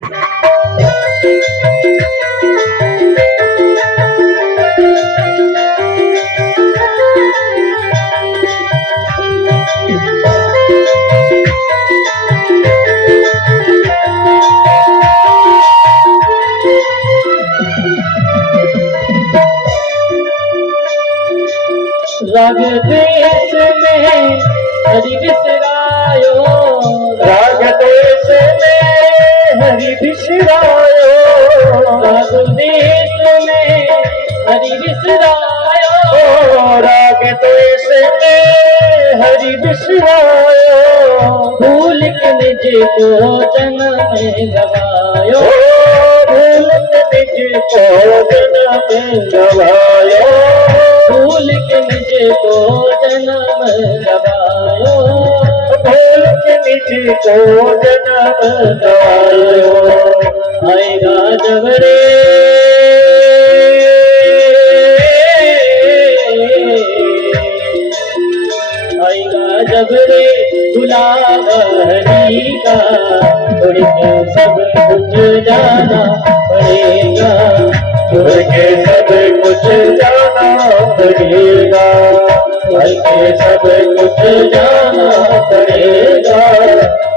राग देश में हरि बिसरायो, राग देश में हरि बिसरायो, राग देश में हरि बिसरायो, राग देश में हरि बिसरायो, भूल के निज को जन्म में गवायो, भूल के निज को जन्म गवायो, भूल के निज को जन्म गवायो, भूल के निज को जन्म गवायो, आएगा जब रे आएगा जब रे बुलावा हरि का, उड़ के सब कुछ जाना पड़ेगा, उड़ के सब कुछ जाना पड़ेगा, उड़ के सब कुछ जाना पड़ेगा,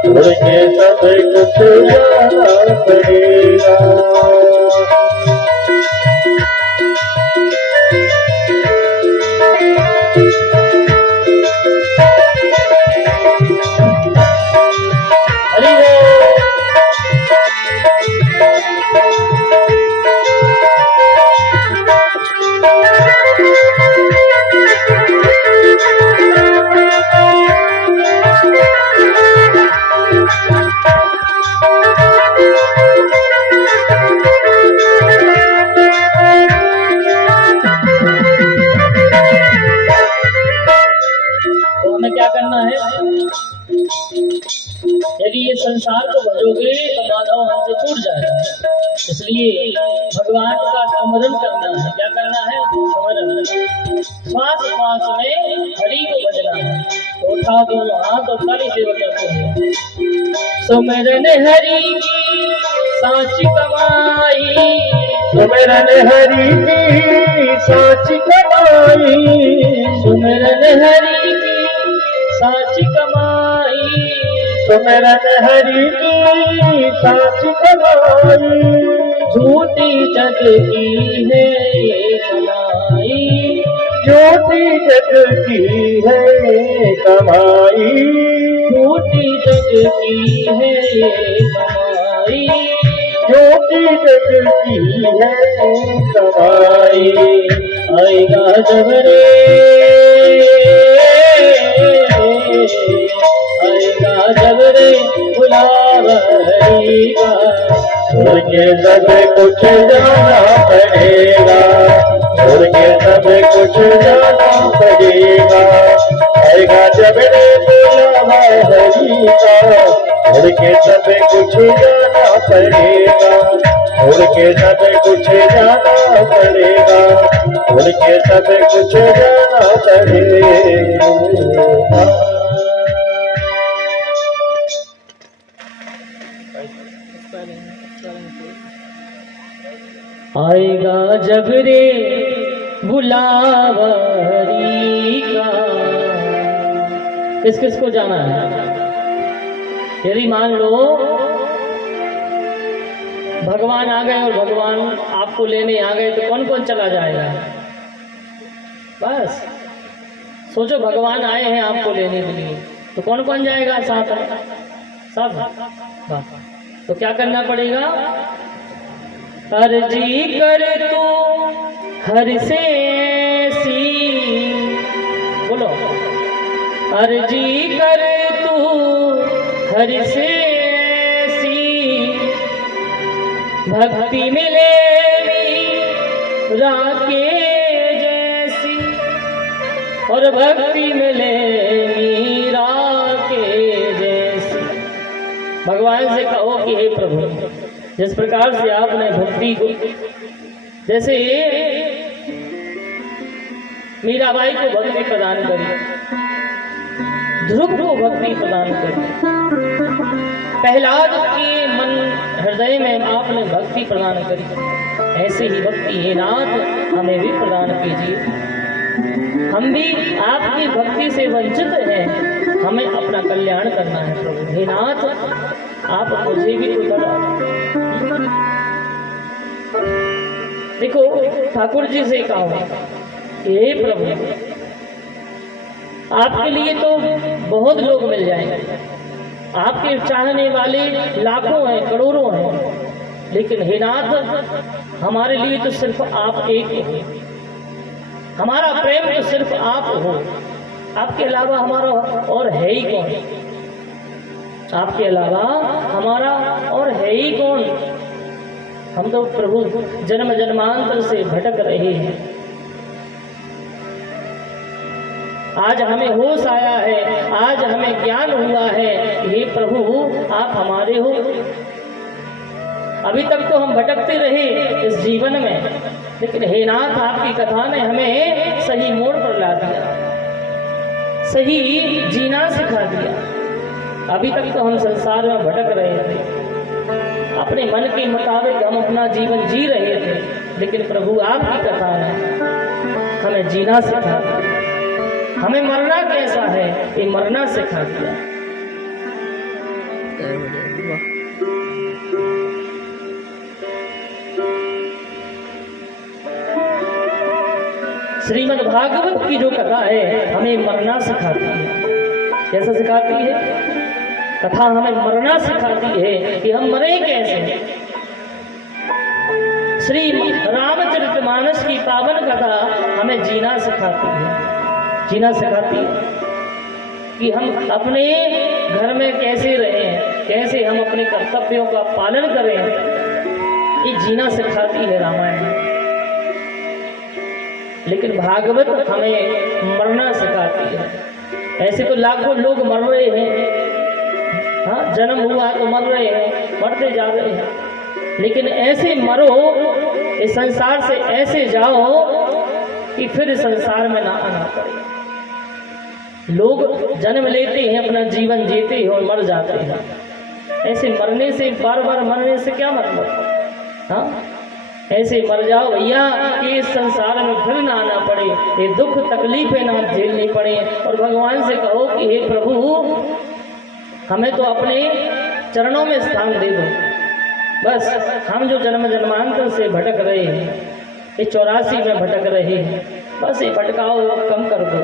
उड़ के सब कुछ जाना पड़ेगा। हरि बोल। तो हमें क्या करना है? यदि ये संसार को भजोगे तो माधव हमसे छूट जाएगा, इसलिए भगवान का स्मरण करना है। क्या करना है? स्मरण। श्वास श्वास में हरि को भजना है। तो उठा दोनों हाथ और ताली सेवा करते हैं। सुमिरन हरि की साची कमाई, सुमिरन हरि की साची कमाई, सुमिरन हरि की साची कमाई, सुमिरन हरि की साची कमाई, झूठी जग की है ये कमाई, ज्योति जग की है कमाई, झूठी जग की है ये कमाई, ज्योति जग की है कमाई, आएगा जब रे आएगा जब रे बुलावा हरि का, छोड़ के सब कुछ जाना पड़ेगा, छोड़ के सब कुछ जाना पड़ेगा, आएगा जब रे बुलावा हरि का, छोड़ के सब कुछ जाना पड़ेगा, छोड़ के सब कुछ जाना पड़ेगा, छोड़ के सब कुछ जाना पड़ेगा। आएगा जब रे बुलावा हरि का। किस किस को जाना है? यदि मान लो भगवान आ गए और भगवान आपको लेने आ गए तो कौन कौन चला जाएगा? बस सोचो, भगवान आए हैं आपको लेने के लिए तो कौन कौन जाएगा साथ? सब। बस तो क्या करना पड़ेगा? अर्जी कर तू हर से सी, बोलो, अर्जी कर तू हर से सी, भक्ति मिले मीरा के जैसी, और भक्ति मिले मीरा के जैसी। भगवान से कहो कि हे प्रभु, जिस प्रकार से आपने भक्ति को, जैसे मीराबाई को भक्ति प्रदान करी, ध्रुव को भक्ति प्रदान करी, प्रहलाद के मन हृदय में आपने भक्ति प्रदान करी, ऐसे ही भक्ति हे नाथ हमें भी प्रदान कीजिए। हम भी आपकी भक्ति से वंचित हैं, हमें अपना कल्याण करना है प्रभु। हे नाथ आप मुझे भी तो दया। देखो ठाकुर जी से कहा, हे प्रभु आपके लिए तो बहुत लोग मिल जाएंगे, आपके चाहने वाले लाखों हैं, करोड़ों हैं, लेकिन हे नाथ हमारे लिए तो सिर्फ आप एक हो। हमारा प्रेम तो सिर्फ आप हो, आपके अलावा हमारा और है ही कौन? आपके अलावा हमारा और है ही कौन? हम तो प्रभु जन्म जन्मांतर से भटक रहे हैं, आज हमें होश आया है, आज हमें ज्ञान हुआ है, हे प्रभु आप हमारे हो। अभी तक तो हम भटकते रहे इस जीवन में, लेकिन हे नाथ आपकी कथा ने हमें सही मोड़ पर ला दिया, सही जीना सिखा दिया। अभी तक तो हम संसार में भटक रहे थे, अपने मन के मुताबिक हम अपना जीवन जी रहे थे, लेकिन प्रभु आपकी कथा ने हमें जीना सिखा दिया, हमें मरना कैसा है ये मरना सिखा दिया। श्रीमद् भागवत की जो कथा है हमें मरना सिखाती है। कैसा सिखाती है? कथा हमें मरना सिखाती है कि हम मरे कैसे। श्री रामचरितमानस की पावन कथा हमें जीना सिखाती है, जीना सिखाती है कि हम अपने घर में कैसे रहें, कैसे हम अपने कर्तव्यों का पालन करें, ये जीना सिखाती है रामायण। लेकिन भागवत हमें मरना सिखाती है। ऐसे तो लाखों लोग मर रहे हैं, हाँ जन्म हुआ तो मर रहे हैं, मरते जा रहे हैं, लेकिन ऐसे मरो, इस संसार से ऐसे जाओ कि फिर इस संसार में ना आना पड़े। लोग जन्म लेते हैं, अपना जीवन जीते हैं और मर जाते हैं। ऐसे मरने से, बार बार मरने से क्या मतलब? हाँ ऐसे मर जाओ भैया कि इस संसार में फिर ना आना पड़े, ये दुख तकलीफें ना झेलनी पड़े, और भगवान से कहो कि हे प्रभु हमें तो अपने चरणों में स्थान दे दो। बस हम जो जन्म जन्मांतर से भटक रहे हैं, ये 84 में भटक रहे हैं, बस ये भटकाओ कम कर दो।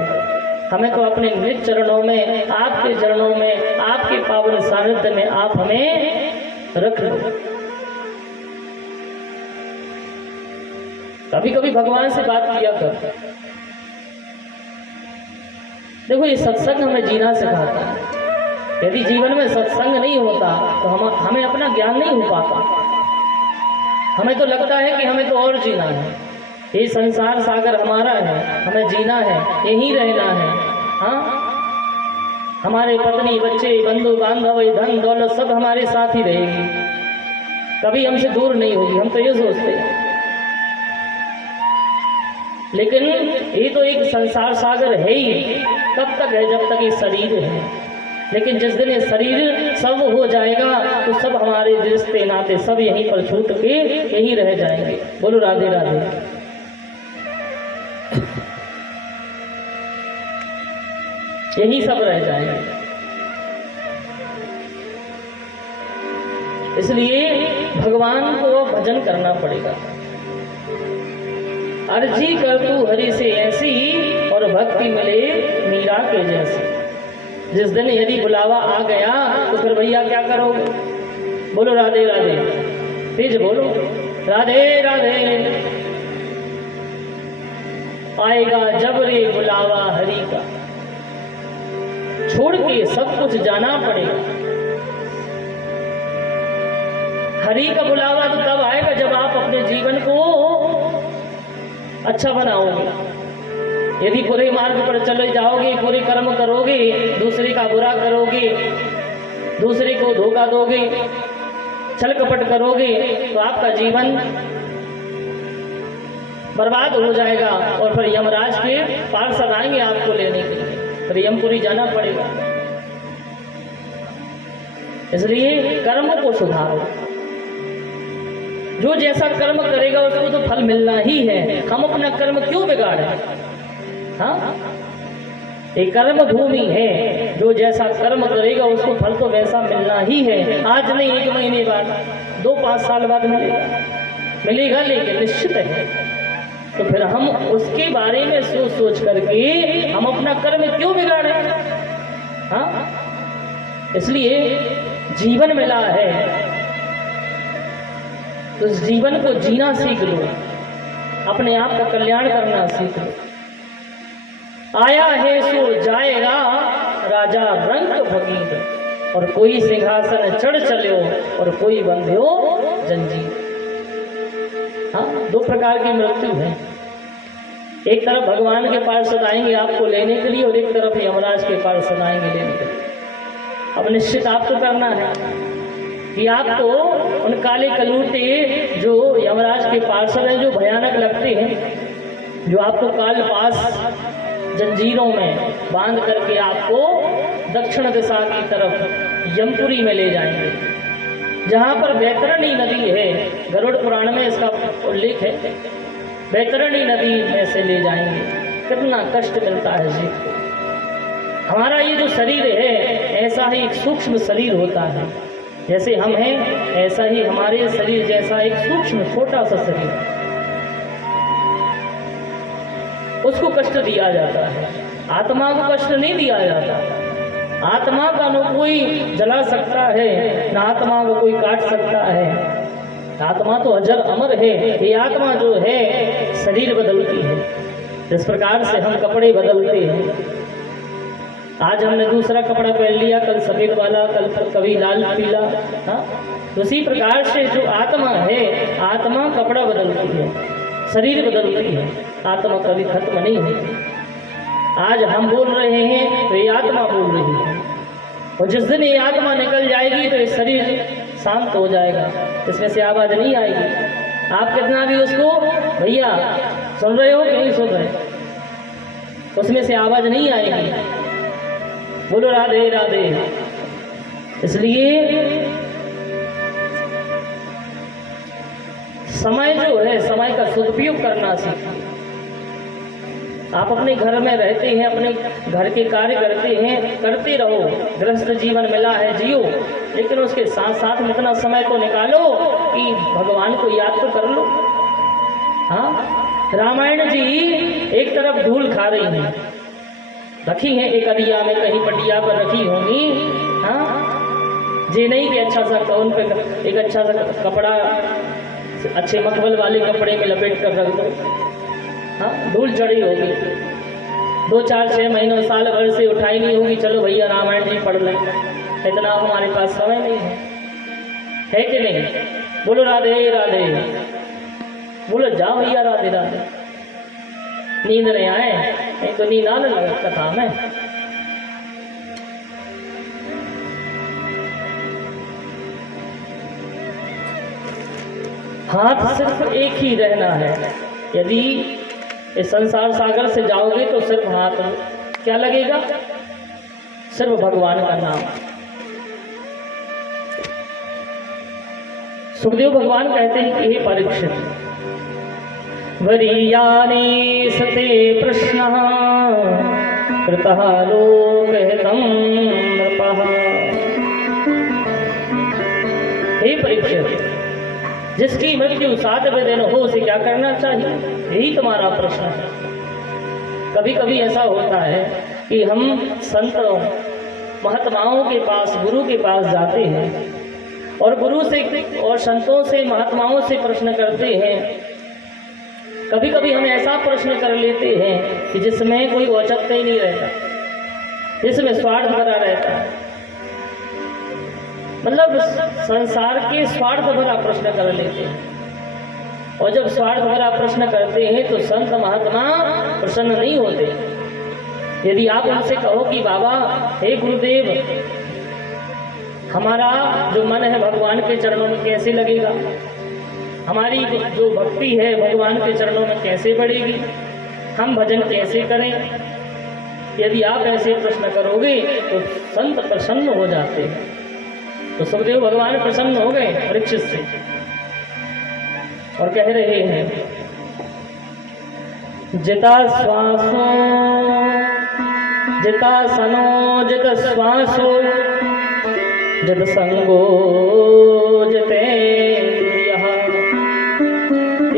हमें तो अपने निज चरणों में, आपके चरणों में, आपके पावन सानिध्य में आप हमें रख लो। कभी कभी भगवान से बात किया कर। देखो ये सत्संग हमें जीना सिखाता है। यदि जीवन में सत्संग नहीं होता तो हमें अपना ज्ञान नहीं हो पाता। हमें तो लगता है कि हमें तो और जीना है, ये संसार सागर हमारा है, हमें जीना है, यहीं रहना है। हाँ हमारे पत्नी बच्चे बंधु बांधव धन दौलत सब हमारे साथ ही रहेगी, कभी हमसे दूर नहीं होगी, हम तो ये सोचते हैं। लेकिन ये तो एक संसार सागर है ही, कब तक है? जब तक ये शरीर है। लेकिन जिस दिन ये शरीर सब हो जाएगा तो सब हमारे रिश्ते नाते सब यहीं पर छूट के यहीं रह जाएंगे। बोलो राधे राधे। यही सब रह जाएंगे। इसलिए भगवान को भजन करना पड़ेगा। अर्जी कर तू हरि से ऐसी और भक्ति मिले मीरा के जैसी। जिस दिन यदि बुलावा आ गया तो फिर भैया क्या करोगे? बोलो राधे राधे, तेज बोलो राधे राधे। आएगा जब रे बुलावा हरि का, छोड़ के सब कुछ जाना पड़ेगा। हरि का बुलावा तो तब आएगा जब आप अपने जीवन को अच्छा बनाओगे। यदि बुरे मार्ग पर चले जाओगे, बुरे कर्म करोगे, दूसरे का बुरा करोगे, दूसरे को धोखा दोगे, छल कपट करोगे, तो आपका जीवन बर्बाद हो जाएगा। और फिर यमराज के पार्षद आएंगे आपको लेने के लिए, फिर यमपुरी जाना पड़ेगा। इसलिए कर्म को सुधारो। जो जैसा कर्म करेगा उसको तो फल मिलना ही है। हम अपना कर्म क्यों बिगाड़े? हाँ, एक कर्म भूमि है, जो जैसा कर्म करेगा उसको फल तो वैसा मिलना ही है। आज नहीं, 1 महीने बाद, 2-5 साल बाद मिलेगा, लेकिन निश्चित है। तो फिर हम उसके बारे में सोच करके हम अपना कर्म क्यों बिगाड़े? हाँ, इसलिए जीवन मिला है तो इस जीवन को जीना सीख लो, अपने आप का कल्याण करना सीख लो। आया है सो जाएगा, राजा रंग फकीर, और कोई सिंहासन चढ़ चलो और कोई बंध्यो जंजीर। हाँ, 2 प्रकार की मृत्यु है। एक तरफ भगवान के पार्षद आएंगे आपको लेने के लिए, और एक तरफ यमराज के पार्षद आएंगे लेने के लिए। अब निश्चित आपको करना है कि आपको उन काले कलूटे जो यमराज के पार्षद हैं, जो भयानक लगते हैं, जो आपको काल पास जंजीरों में बांध करके आपको दक्षिण दिशा की तरफ यमपुरी में ले जाएंगे, जहाँ पर बैतरणी नदी है। गरुड़ पुराण में इसका उल्लेख है। बैतरणी नदी में से ले जाएंगे। कितना कष्ट मिलता है जीव को। हमारा ये जो शरीर है, ऐसा ही एक सूक्ष्म शरीर होता है। जैसे हम हैं, ऐसा ही हमारे शरीर जैसा एक सूक्ष्म छोटा सा शरीर, उसको कष्ट दिया जाता है। आत्मा को कष्ट नहीं दिया जाता। आत्मा का न कोई जला सकता है, न आत्मा को कोई काट सकता है। आत्मा तो अजर अमर है। ये आत्मा जो है शरीर बदलती है, जिस प्रकार से हम कपड़े बदलते हैं। आज हमने दूसरा कपड़ा पहन लिया, कल सफेद वाला, कल कभी लाल पीला। हाँ, उसी प्रकार से जो आत्मा है, आत्मा कपड़ा बदलती है, शरीर बदलती है, आत्मा कभी खत्म नहीं होती। आज हम बोल रहे हैं तो ये आत्मा बोल रही है, और जिस दिन ये आत्मा निकल जाएगी तो ये शरीर शांत हो जाएगा, इसमें से आवाज नहीं आएगी। आप कितना भी उसको भैया सुन रहे हो कि नहीं सुन रहे, उसमें से आवाज नहीं आएगी। बोलो राधे राधे। इसलिए समय जो है, समय का सदुपयोग करना सीखिए। आप अपने घर में रहते हैं, अपने घर के कार्य करते हैं, करते रहो। गृहस्थ जीवन मिला है, जियो, लेकिन उसके साथ साथ में इतना समय तो निकालो कि भगवान को याद तो कर लो। हाँ, रामायण जी एक तरफ धूल खा रही हैं, रखी हैं एक अदिया में, कहीं पटिया पर रखी होंगी। हाँ, जे नहीं कि अच्छा सा कौन पे एक अच्छा सा कपड़ा, अच्छे मखमल वाले कपड़े में लपेट कर रख दो। हाँ, धूल चढ़ी होगी, 2-4-6 महीनों साल भर से उठाई नहीं होगी। चलो भैया रामायण जी पढ़ लें, इतना हमारे पास समय नहीं है कि नहीं? बोलो राधे राधे। बोलो जाओ भैया राधे राधे। नींद नहीं आए, नहीं तो नींद आने लगा कथा में। हाथ सिर्फ एक ही रहना है। यदि इस संसार सागर से जाओगे तो सिर्फ हाथ क्या लगेगा? सिर्फ भगवान का नाम। सुखदेव भगवान कहते हैं कि हे परीक्षित, वरीयानि सते प्रश्नः कृतः लोकहितं नृपः। हे परीक्षित, जिसकी मृत्यु 7वें दिन हो उसे क्या करना चाहिए? यही तुम्हारा प्रश्न है। कभी कभी ऐसा होता है कि हम संतों महात्माओं के पास, गुरु के पास जाते हैं और गुरु से और संतों से, महात्माओं से प्रश्न करते हैं। कभी कभी हम ऐसा प्रश्न कर लेते हैं कि जिसमें कोई औचित्य ही नहीं रहता, जिसमें स्वार्थ भरा रहता है। मतलब संसार के स्वार्थ भरा प्रश्न कर लेते हैं, और जब स्वार्थ भरा प्रश्न करते हैं तो संत महात्मा प्रसन्न नहीं होते। यदि आप उनसे कहो कि बाबा, हे गुरुदेव, हमारा जो मन है भगवान के चरणों में कैसे लगेगा, हमारी जो भक्ति है भगवान के चरणों में कैसे बढ़ेगी, हम भजन कैसे करें, यदि आप ऐसे प्रश्न करोगे तो संत प्रसन्न हो जाते हैं। तो सुखदेव भगवान प्रसन्न हो गए परीक्षित से और कह रहे हैं, जिता श्वासो जिता सनो जित श्वासो जित संगो जितेन्द्रियः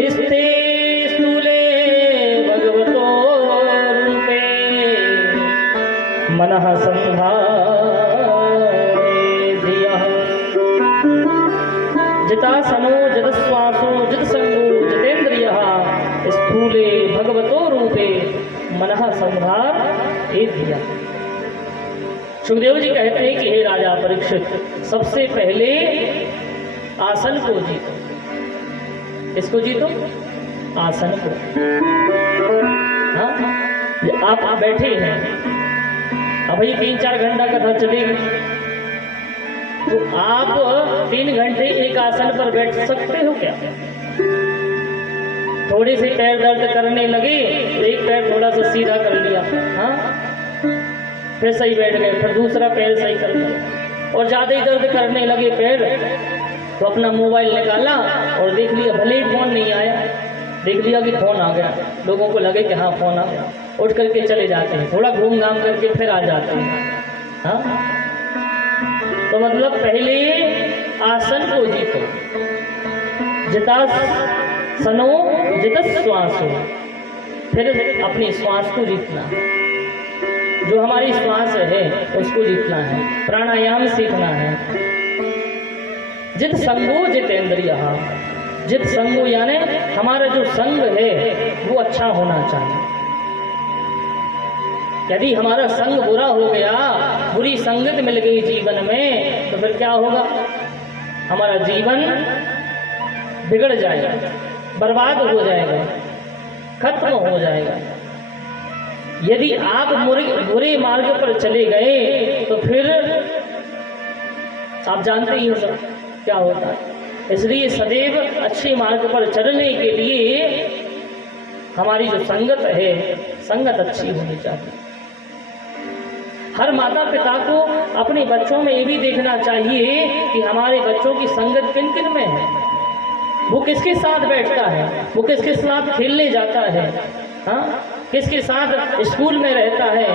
स्ते स्थूले भगवतो रूपे मनः संधारे धियः। जिता सनो जित श्वासो जित संगो जितेन्द्रियः स्थूले भगवतो रूपे मनः संधार धियः। सुखदेव जी कहते हैं कि हे राजा परीक्षित, सबसे पहले आसन को जीतो। इसको जीतो, आसन को। हाँ, आप बैठे हैं, अब भाई 3-4 घंटा कथा चलेगी, तो आप 3 घंटे एक आसन पर बैठ सकते हो क्या? थोड़े से पैर दर्द करने लगे तो एक पैर थोड़ा सा सीधा कर लिया, हाँ, फिर सही बैठ गए, फिर दूसरा पैर सही कर लिया, और ज्यादा ही दर्द करने लगे पैर तो अपना मोबाइल निकाला और देख लिया, भले ही फोन नहीं आया, देख लिया कि फोन आ गया, लोगों को लगे कि हाँ फोन आ गया, उठ करके चले जाते हैं, थोड़ा घूम घाम करके फिर आ जाते हैं। हाँ, तो मतलब पहले आसन को जीतो। जिता सनो जित श्वासो, फिर अपनी श्वास को जीतना, जो हमारी श्वास है उसको जीतना है, प्राणायाम सीखना है। जित संगो जितेन्द्रियः, जित संगो यानी हमारा जो संग है वो अच्छा होना चाहिए। यदि हमारा संग बुरा हो गया, बुरी संगत मिल गई जीवन में, तो फिर क्या होगा? हमारा जीवन बिगड़ जाएगा, बर्बाद हो जाएगा, खत्म हो जाएगा। यदि आप बुरे मार्ग पर चले गए तो फिर आप जानते ही हो सब क्या होता है। इसलिए सदैव अच्छे मार्ग पर चलने के लिए हमारी जो संगत है, संगत अच्छी होनी चाहिए। हर माता पिता को अपने बच्चों में ये भी देखना चाहिए कि हमारे बच्चों की संगत किन किन में है, वो किसके साथ बैठता है, वो किसके साथ खेलने जाता है, हाँ, किसके साथ स्कूल में रहता है,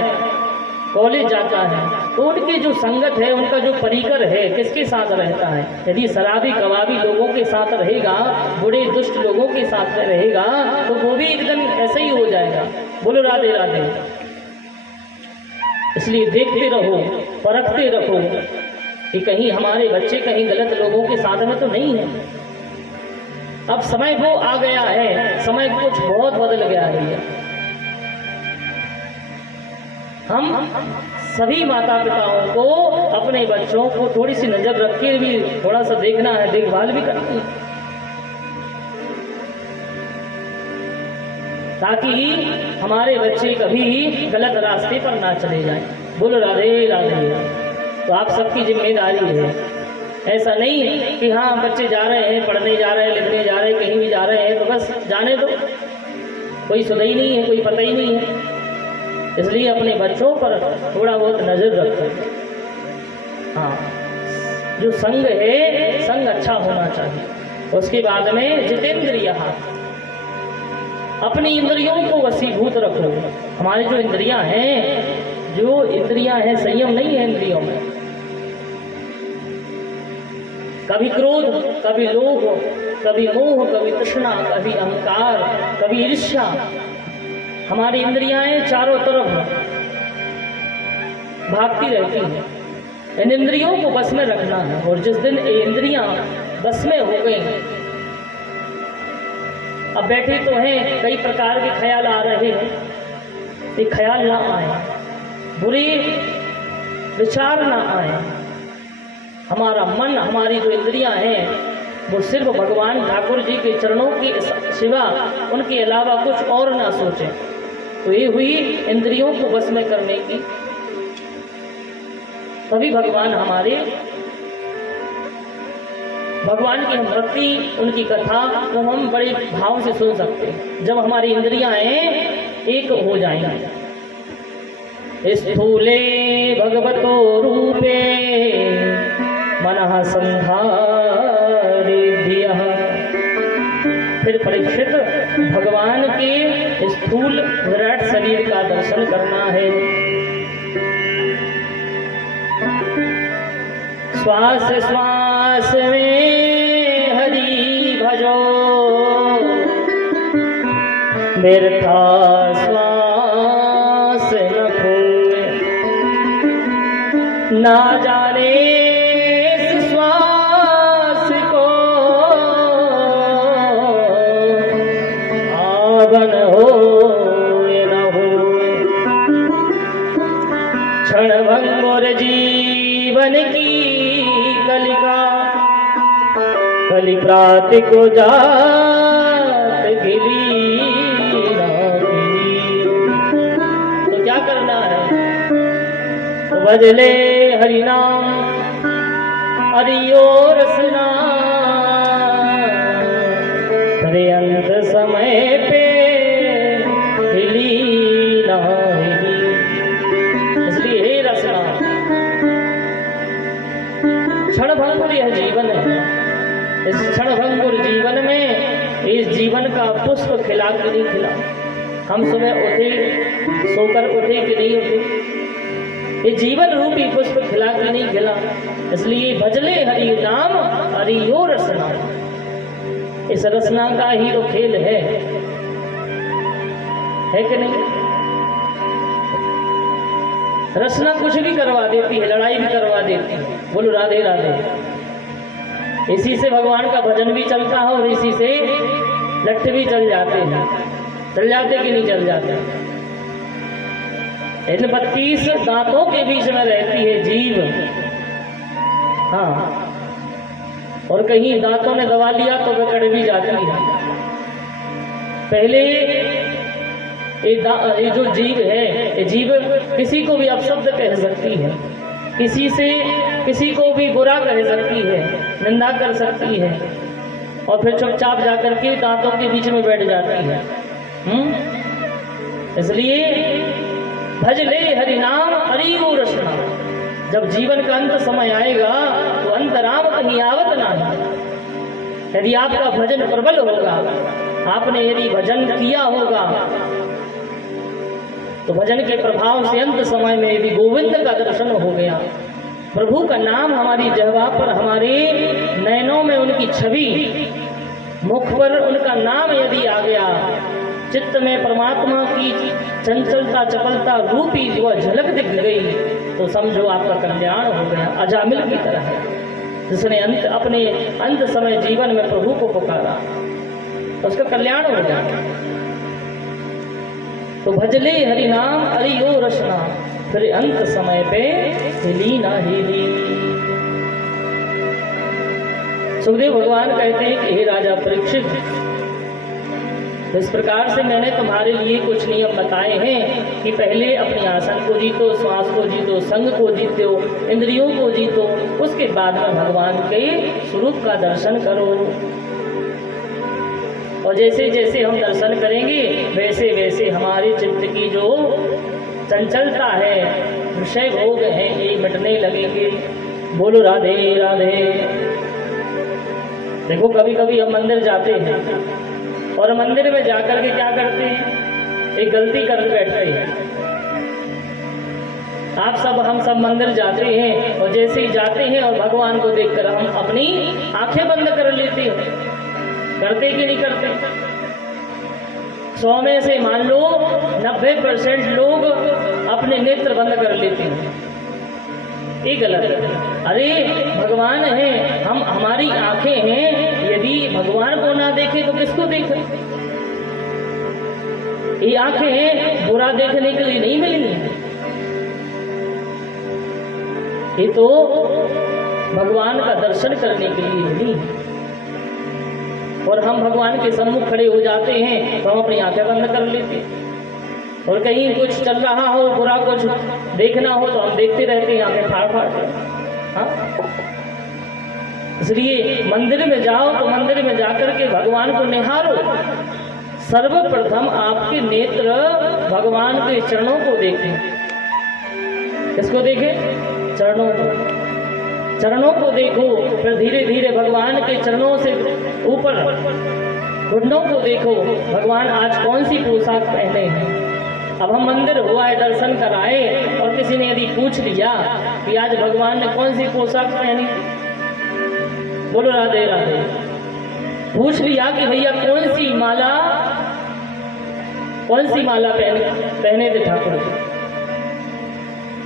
कॉलेज जाता है, तो उनकी जो संगत है, उनका जो परिकर है, किसके साथ रहता है। यदि शराबी कबाबी लोगों के साथ रहेगा, बुरे दुष्ट लोगों के साथ रहेगा, तो वो भी एकदम ऐसे ही हो जाएगा। बोलो राधे राधे। इसलिए देखते रहो, परखते रहो कि कहीं हमारे बच्चे कहीं गलत लोगों के साथ में तो नहीं है। अब समय वो आ गया है, समय कुछ बहुत बदल गया है। हम सभी माता पिताओं को अपने बच्चों को थोड़ी सी नजर रख के भी थोड़ा सा देखना है, देखभाल भी करनी है, ताकि हमारे बच्चे कभी गलत रास्ते पर ना चले जाएं। बोलो राधे राधे। तो आप सबकी जिम्मेदारी है। ऐसा नहीं है कि हाँ बच्चे जा रहे हैं, पढ़ने जा रहे हैं, लिखने जा रहे हैं, कहीं भी जा रहे हैं तो बस जाने दो, कोई सुधा ही नहीं है, कोई पता ही नहीं है। इसलिए अपने बच्चों पर थोड़ा बहुत नजर रखो। हाँ, जो संग है, संग अच्छा होना चाहिए। उसके बाद में जितेंद्रियः, अपनी इंद्रियों को वशीभूत रखो। हमारी जो इंद्रियां हैं, संयम नहीं है इंद्रियों में। कभी क्रोध, कभी लोभ, कभी मोह, कभी तृष्णा, कभी अहंकार, कभी ईर्ष्या। हमारी इंद्रियां चारों तरफ भागती रहती हैं। इन इंद्रियों को बस में रखना है। और जिस दिन ये इंद्रियां बस में हो गई, अब बैठे तो हैं, कई प्रकार के ख्याल आ रहे हैं, ये ख्याल ना आए, बुरे विचार ना आए। हमारा मन, हमारी जो इंद्रियां हैं, वो सिर्फ भगवान ठाकुर जी के चरणों के सिवा उनके अलावा कुछ और ना सोचें। तो ये हुई इंद्रियों को बस में करने की। तभी भगवान की हम भक्ति, उनकी कथा को हम बड़े भाव से सुन सकते हैं, जब हमारी इंद्रियां एक हो जाएंगी। स्थूले भगवतो रूपे मनः संधारेभ्यः। फिर परीक्षित भगवान के स्थूल विराट शरीर का दर्शन करना है। श्वास श्वास में हरि भजो, व्यर्था श्वास न खोए, ना जाने इस श्वास को आवन हो न होए। क्षण भंगुर जीवन की कलिका, कलि प्राति को जात गिली ना गिली। तो क्या करना है? तो भजले हरि नाम हरियो रसना, तेरे अंत समय पे हिली ना हिली। इसलिए हे रसना, क्षण भंगुर यह जीवन है। इस क्षण भंगुर जीवन में इस जीवन का पुष्प खिला कि नहीं खिला? हम सुबह उठे, सोकर उठे कि नहीं उठे? ये जीवन रूपी पुष्प खिला कि नहीं खिला? इसलिए भजले हरि नाम हरियो रसना। इस रसना का ही तो खेल है कि नहीं? रसना कुछ भी करवा देती है, लड़ाई भी करवा देती है। बोलो राधे राधे। इसी से भगवान का भजन भी चलता है और इसी से लट्ठे भी चल जाते हैं। चल जाते कि नहीं चल जाते? इन 32 दांतों के बीच में रहती है जीव। हाँ, और कहीं दांतों ने दबा लिया तो वे कड़ भी जाती है। पहले ये जो जीव है, ये जीव किसी को भी अपशब्द कह सकती है, किसी को भी बुरा कह सकती है, निंदा कर सकती है, और फिर चुपचाप जाकर के दांतों के बीच में बैठ जाती है। इसलिए भजले हरि नाम हरियो रसना। जब जीवन का अंत समय आएगा तो अंतराम कहीं आवत ना है। यदि आपका भजन प्रबल होगा, आपने यदि भजन किया होगा, तो भजन के प्रभाव से अंत समय में यदि गोविंद का दर्शन हो गया, प्रभु का नाम हमारी जिह्वा पर, हमारे नयनों में उनकी छवि, मुख पर उनका नाम यदि आ गया, चित्त में परमात्मा की चंचलता चपलता रूपी जो झलक दिख गई, तो समझो आपका कल्याण हो गया। अजामिल की तरह है जिसने अपने अंत समय जीवन में प्रभु को पुकारा, तो उसका कल्याण हो गया। तो भजले हरि नाम हरियो रसना, फिर अंत समय पे हिली ना हिली। सुखदेव भगवान कहते हैं कि हे राजा परीक्षित, इस प्रकार से मैंने तुम्हारे लिए कुछ नियम बताए हैं कि पहले अपने आसन को जीतो, श्वास को जीतो, संग को जीतो, इंद्रियों को जीतो, उसके बाद में भगवान के स्वरूप का दर्शन करो। और जैसे जैसे हम दर्शन करेंगे वैसे वैसे हमारे चित्त की जो चंचलता है, विषय भोग है, ये मिटने लगेंगे। बोलो राधे राधे। देखो कभी कभी हम मंदिर जाते हैं और मंदिर में जाकर के क्या करते हैं, एक गलती कर बैठते हैं। हम सब मंदिर जाते हैं और जैसे ही जाते हैं और भगवान को देखकर हम अपनी आंखें बंद कर लेते हैं। करते कि नहीं करते? 100 में से मान लो 90% लोग अपने नेत्र बंद कर लेते हैं। ये गलत है। अरे भगवान है, हमारी आंखें हैं, यदि भगवान को ना देखे तो किसको देखे? ये आंखें बुरा देखने के लिए नहीं मिलेंगी, ये तो भगवान का दर्शन करने के लिए नहीं। और हम भगवान के सम्मुख खड़े हो जाते हैं तो हम अपनी आंखें बंद कर लेते हैं, और कहीं कुछ चल रहा हो, बुरा कुछ देखना हो तो हम देखते रहते हैं, आंखें फाड़ फाड़ कर। हाँ, इसलिए मंदिर में जाओ तो मंदिर में जाकर के भगवान को निहारो। सर्वप्रथम आपके नेत्र भगवान के चरणों को देखें। किसको देखें? चरणों को। चरणों को देखो, फिर धीरे धीरे भगवान के चरणों से ऊपर घुटनों को देखो, भगवान आज कौन सी पोशाक पहने हैं। अब हम मंदिर हुआ है, दर्शन कराए, और किसी ने यदि पूछ लिया कि आज भगवान ने कौन सी पोशाक पहनी, बोलो राधे राधे, पूछ लिया कि भैया कौन सी माला पहने थे ठाकुर जी,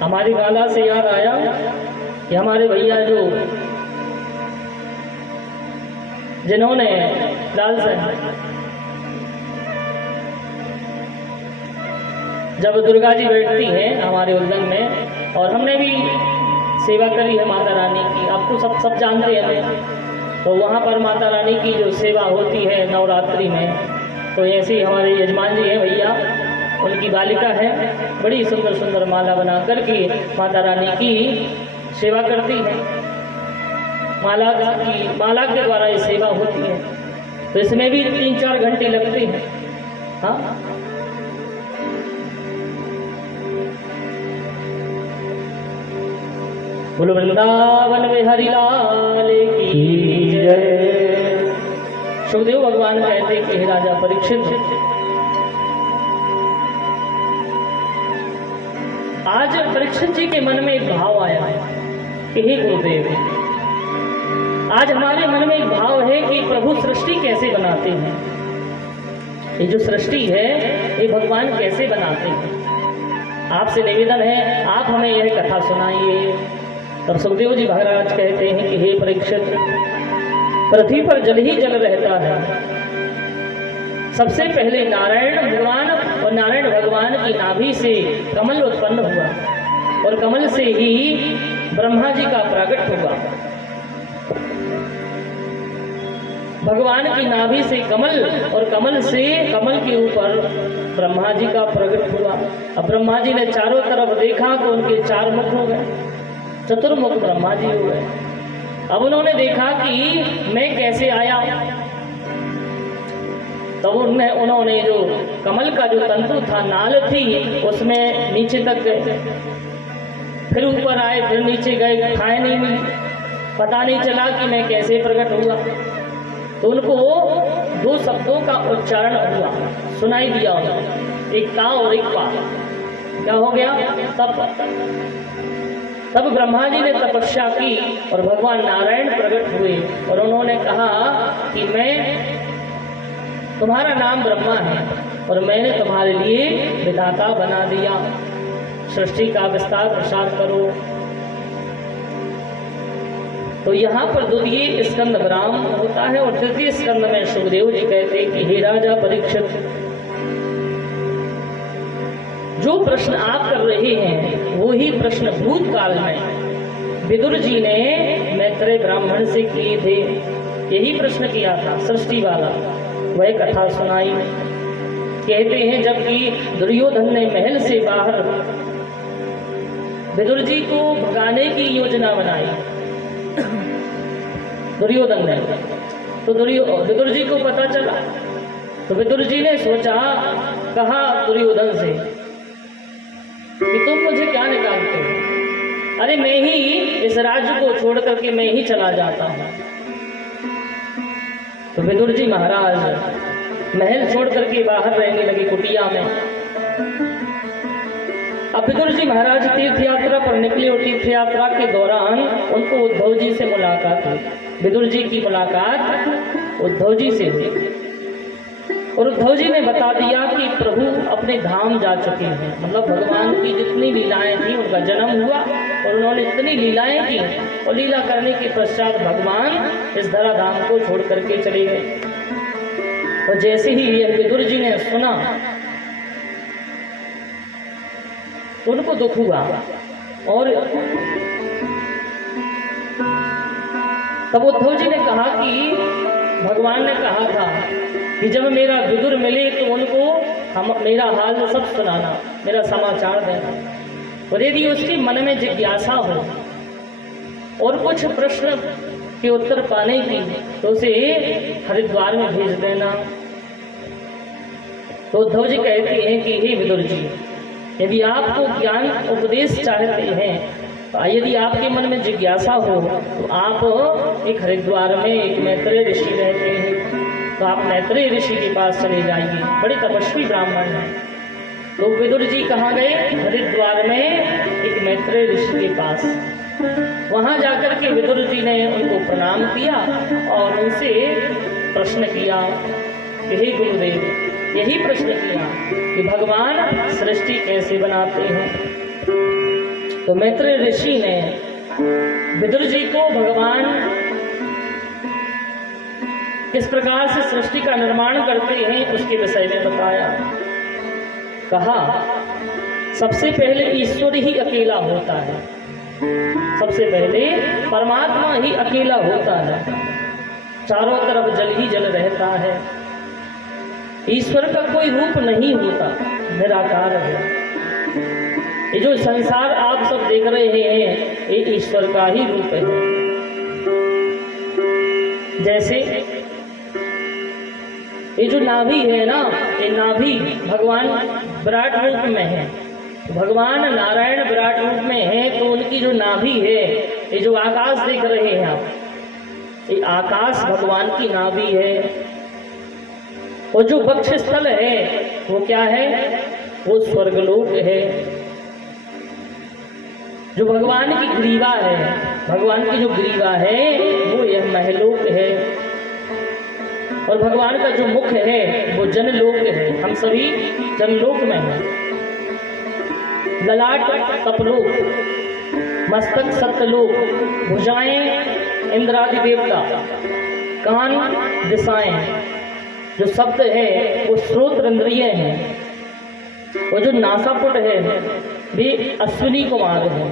हमारी माला से याद आया कि हमारे भैया जिन्होंने लाल साहब जब दुर्गा जी बैठती हैं हमारे उद्यान में, और हमने भी सेवा करी है माता रानी की, आपको सब जानते हैं। तो वहाँ पर माता रानी की जो सेवा होती है नवरात्रि में, तो ऐसे ही हमारे यजमान जी हैं भैया, उनकी बालिका है, बड़ी सुंदर सुंदर माला बना करके माता रानी की सेवा करती है। माला के द्वारा ये सेवा होती है, तो इसमें भी 3-4 घंटे लगते हैं। हाँ, बोलो वृंदावन में हरिलाल की जय। सुखदेव भगवान कहते कि हे राजा परीक्षित, आज परीक्षित जी के मन में एक भाव आया है कि हे गुरुदेव, आज हमारे मन में एक भाव है कि प्रभु सृष्टि कैसे बनाते हैं, ये जो सृष्टि है ये भगवान कैसे बनाते हैं। आपसे निवेदन है आप हमें यह कथा सुनाइए। तब सुखदेव जी महाराज कहते हैं कि हे परीक्षित, पृथ्वी पर जल ही जल रहता है। सबसे पहले नारायण भगवान और नारायण भगवान की नाभि से कमल उत्पन्न हुआ, और कमल से ही ब्रह्मा जी का प्रागट हुआ। भगवान की नाभि से कमल, और कमल से कमल के ऊपर ब्रह्मा जी का प्रकट हुआ। अब ब्रह्मा जी ने चारों तरफ देखा तो उनके 4 मुख हो गए, चतुर्मुख ब्रह्मा जी हो गए। अब उन्होंने देखा कि मैं कैसे आया, तो उन्होंने जो कमल का जो तंतु था, नाल थी, उसमें नीचे तक गए, फिर ऊपर आए, फिर नीचे गए, खाए नहीं मिली, पता नहीं चला कि मैं कैसे प्रकट हुआ। तो उनको 2 शब्दों का उच्चारण हुआ, सुनाई दिया उन्होंने, एक ता और एक पा। क्या हो गया? तब ब्रह्मा जी ने तपस्या की और भगवान नारायण प्रकट हुए, और उन्होंने कहा कि तुम्हारा नाम ब्रह्मा है, और मैंने तुम्हारे लिए विधाता बना दिया, सृष्टि का विस्तार प्रसार करो। तो यहाँ पर द्वितीय स्कंद ब्राह्म होता है, और तृतीय स्कंद में सुखदेव जी कहते हैं कि हे राजा परीक्षित, जो प्रश्न आप कर रहे हैं वो ही प्रश्न भूतकाल में विदुर जी ने मैत्रेय ब्राह्मण से किए थे। यही प्रश्न किया था सृष्टि वाला, वह कथा सुनाई। कहते हैं जबकि दुर्योधन ने महल से बाहर विदुर जी को भगाने की योजना बनाई, दुर्योधन ने, तो विदुर जी को पता चला, तो विदुर जी ने सोचा, कहा दुर्योधन से कि तुम मुझे क्या निकालते हो? अरे मैं ही इस राज्य को छोड़ करके मैं ही चला जाता हूँ। तो विदुर जी महाराज महल छोड़ करके बाहर रहने लगे कुटिया में। अब विदुर जी महाराज तीर्थ यात्रा पर निकले, और तीर्थ यात्रा के दौरान उनको उद्धव जी से मुलाकात हुई। विदुर जी की मुलाकात उद्धव जी से हुई, और उद्धव जी ने बता दिया कि प्रभु अपने धाम जा चुके हैं। मतलब भगवान की जितनी लीलाएं थी, उनका जन्म हुआ और उन्होंने इतनी लीलाएं की, और लीला करने के पश्चात भगवान इस धरा धाम को छोड़ करके चले गए। और जैसे ही यह विदुर जी ने सुना तो उनको दुख हुआ, और तब उद्धव जी ने कहा कि भगवान ने कहा था कि जब मेरा विदुर मिले तो उनको मेरा हाल सब सुनाना, मेरा समाचार देना, और यदि उसके मन में जिज्ञासा हो और कुछ प्रश्न के उत्तर पाने की तो उसे हरिद्वार में भेज देना। तो उद्धव जी कहते हैं कि हे विदुर जी, यदि आपको ज्ञान उपदेश चाहते हैं यदि आपके मन में जिज्ञासा हो तो आप एक हरिद्वार में एक मैत्रेय ऋषि रहते हैं, तो आप मैत्रेय ऋषि के पास चले जाइए, बड़े तपस्वी ब्राह्मण हैं। तो विदुर जी कहाँ गए? हरिद्वार में एक मैत्रेय ऋषि के पास। वहां जाकर के विदुर जी ने उनको प्रणाम किया और उनसे प्रश्न किया कि हे गुरुदेव, यही प्रश्न किया कि भगवान सृष्टि कैसे बनाते हैं। तो मैत्रेय ऋषि ने विदुर जी को भगवान किस प्रकार से सृष्टि का निर्माण करते हैं उसके विषय में बताया। कहा सबसे पहले ईश्वर ही अकेला होता है, सबसे पहले परमात्मा ही अकेला होता है, चारों तरफ जल ही जल रहता है, ईश्वर का कोई रूप नहीं होता, निराकार है। ये जो संसार आप सब देख रहे हैं ये ईश्वर का ही रूप है। जैसे ये जो नाभि है ना, ये नाभि भगवान विराट रूप में है, भगवान नारायण विराट रूप में है, तो उनकी जो नाभि है, ये जो आकाश देख रहे हैं आप, ये आकाश भगवान की नाभि है। और जो वक्ष स्थल है वो क्या है? वो स्वर्गलोक है। जो भगवान की ग्रीवा है, भगवान की जो ग्रीवा है वो यह महलोक है। और भगवान का जो मुख है वो जनलोक है, हम सभी जनलोक में हैं। ललाट तपलोक, मस्तक सत्यलोक, भुजाएं इंद्रादि देवता, कान दिशाएं, जो शब्द है वो श्रोत्र इंद्रिय है, और जो नासापुट है वे अश्विनी कुमार है।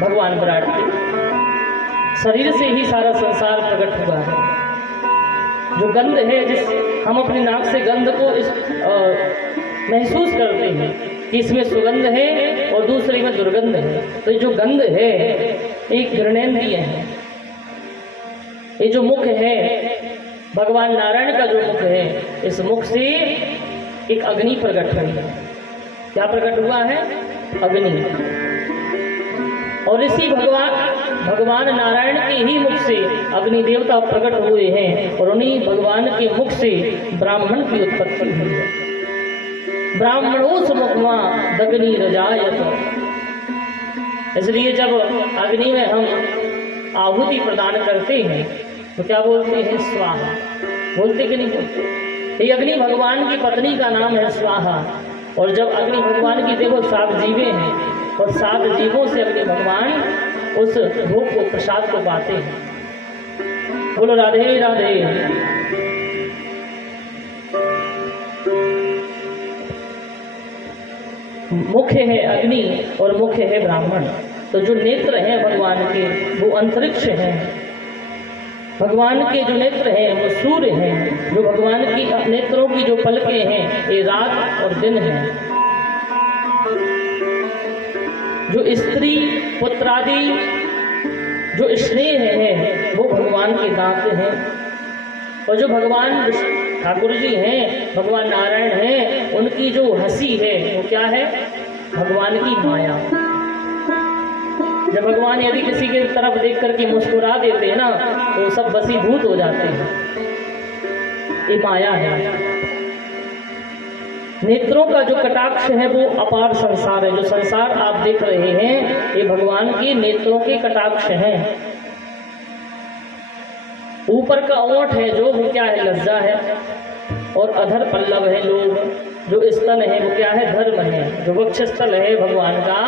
भगवान विराट के शरीर से ही सारा संसार प्रकट हुआ है। जो गंध है, जिस हम अपनी नाक से गंध को महसूस करते हैं कि इसमें सुगंध है और दूसरे में दुर्गंध है, तो ये जो गंध है एक घृणेन्द्रिय है। ये जो मुख है भगवान नारायण का जो मुख है, इस मुख से एक अग्नि प्रकट हुई है। क्या प्रकट हुआ है? अग्नि। और इसी भगवान नारायण के ही मुख से अग्नि देवता प्रकट हुए हैं, और उन्हीं भगवान के मुख से ब्राह्मण की उत्पत्ति हुई है। ब्राह्मणोस मुखमा दग्नि रजायत। इसलिए जब अग्नि में हम आहुति प्रदान करते हैं तो क्या बोलते हैं? स्वाहा। बोलते कि नहीं बोलते? ये अग्नि भगवान की पत्नी का नाम है स्वाहा। और जब अग्नि भगवान की देखो 7 जीवें हैं, और 7 जीवों से अग्नि भगवान उस भोग को, प्रसाद को पाते हैं। बोलो राधे राधे। मुख्य है अग्नि और मुख्य है ब्राह्मण। तो जो नेत्र हैं भगवान के वो अंतरिक्ष हैं, भगवान के जो नेत्र हैं वो सूर्य हैं, जो भगवान की नेत्रों की जो पलकें हैं ये रात और दिन हैं। जो स्त्री पुत्रादि जो स्नेह है वो भगवान के दांत हैं। और जो भगवान ठाकुर जी हैं, भगवान नारायण हैं, उनकी जो हंसी है वो क्या है? भगवान की माया। जब भगवान यदि किसी के तरफ देख करके मुस्कुरा देते हैं ना तो सब वशीभूत हो जाते हैं। ये माया है। नेत्रों का जो कटाक्ष है वो अपार संसार है। जो संसार आप देख रहे हैं ये भगवान के नेत्रों के कटाक्ष हैं। ऊपर का ओठ है जो वो क्या है? लज्जा है। और अधर पल्लव है लोभ। जो स्तन है वो क्या है? धर्म है। जो वक्ष स्थल है भगवान का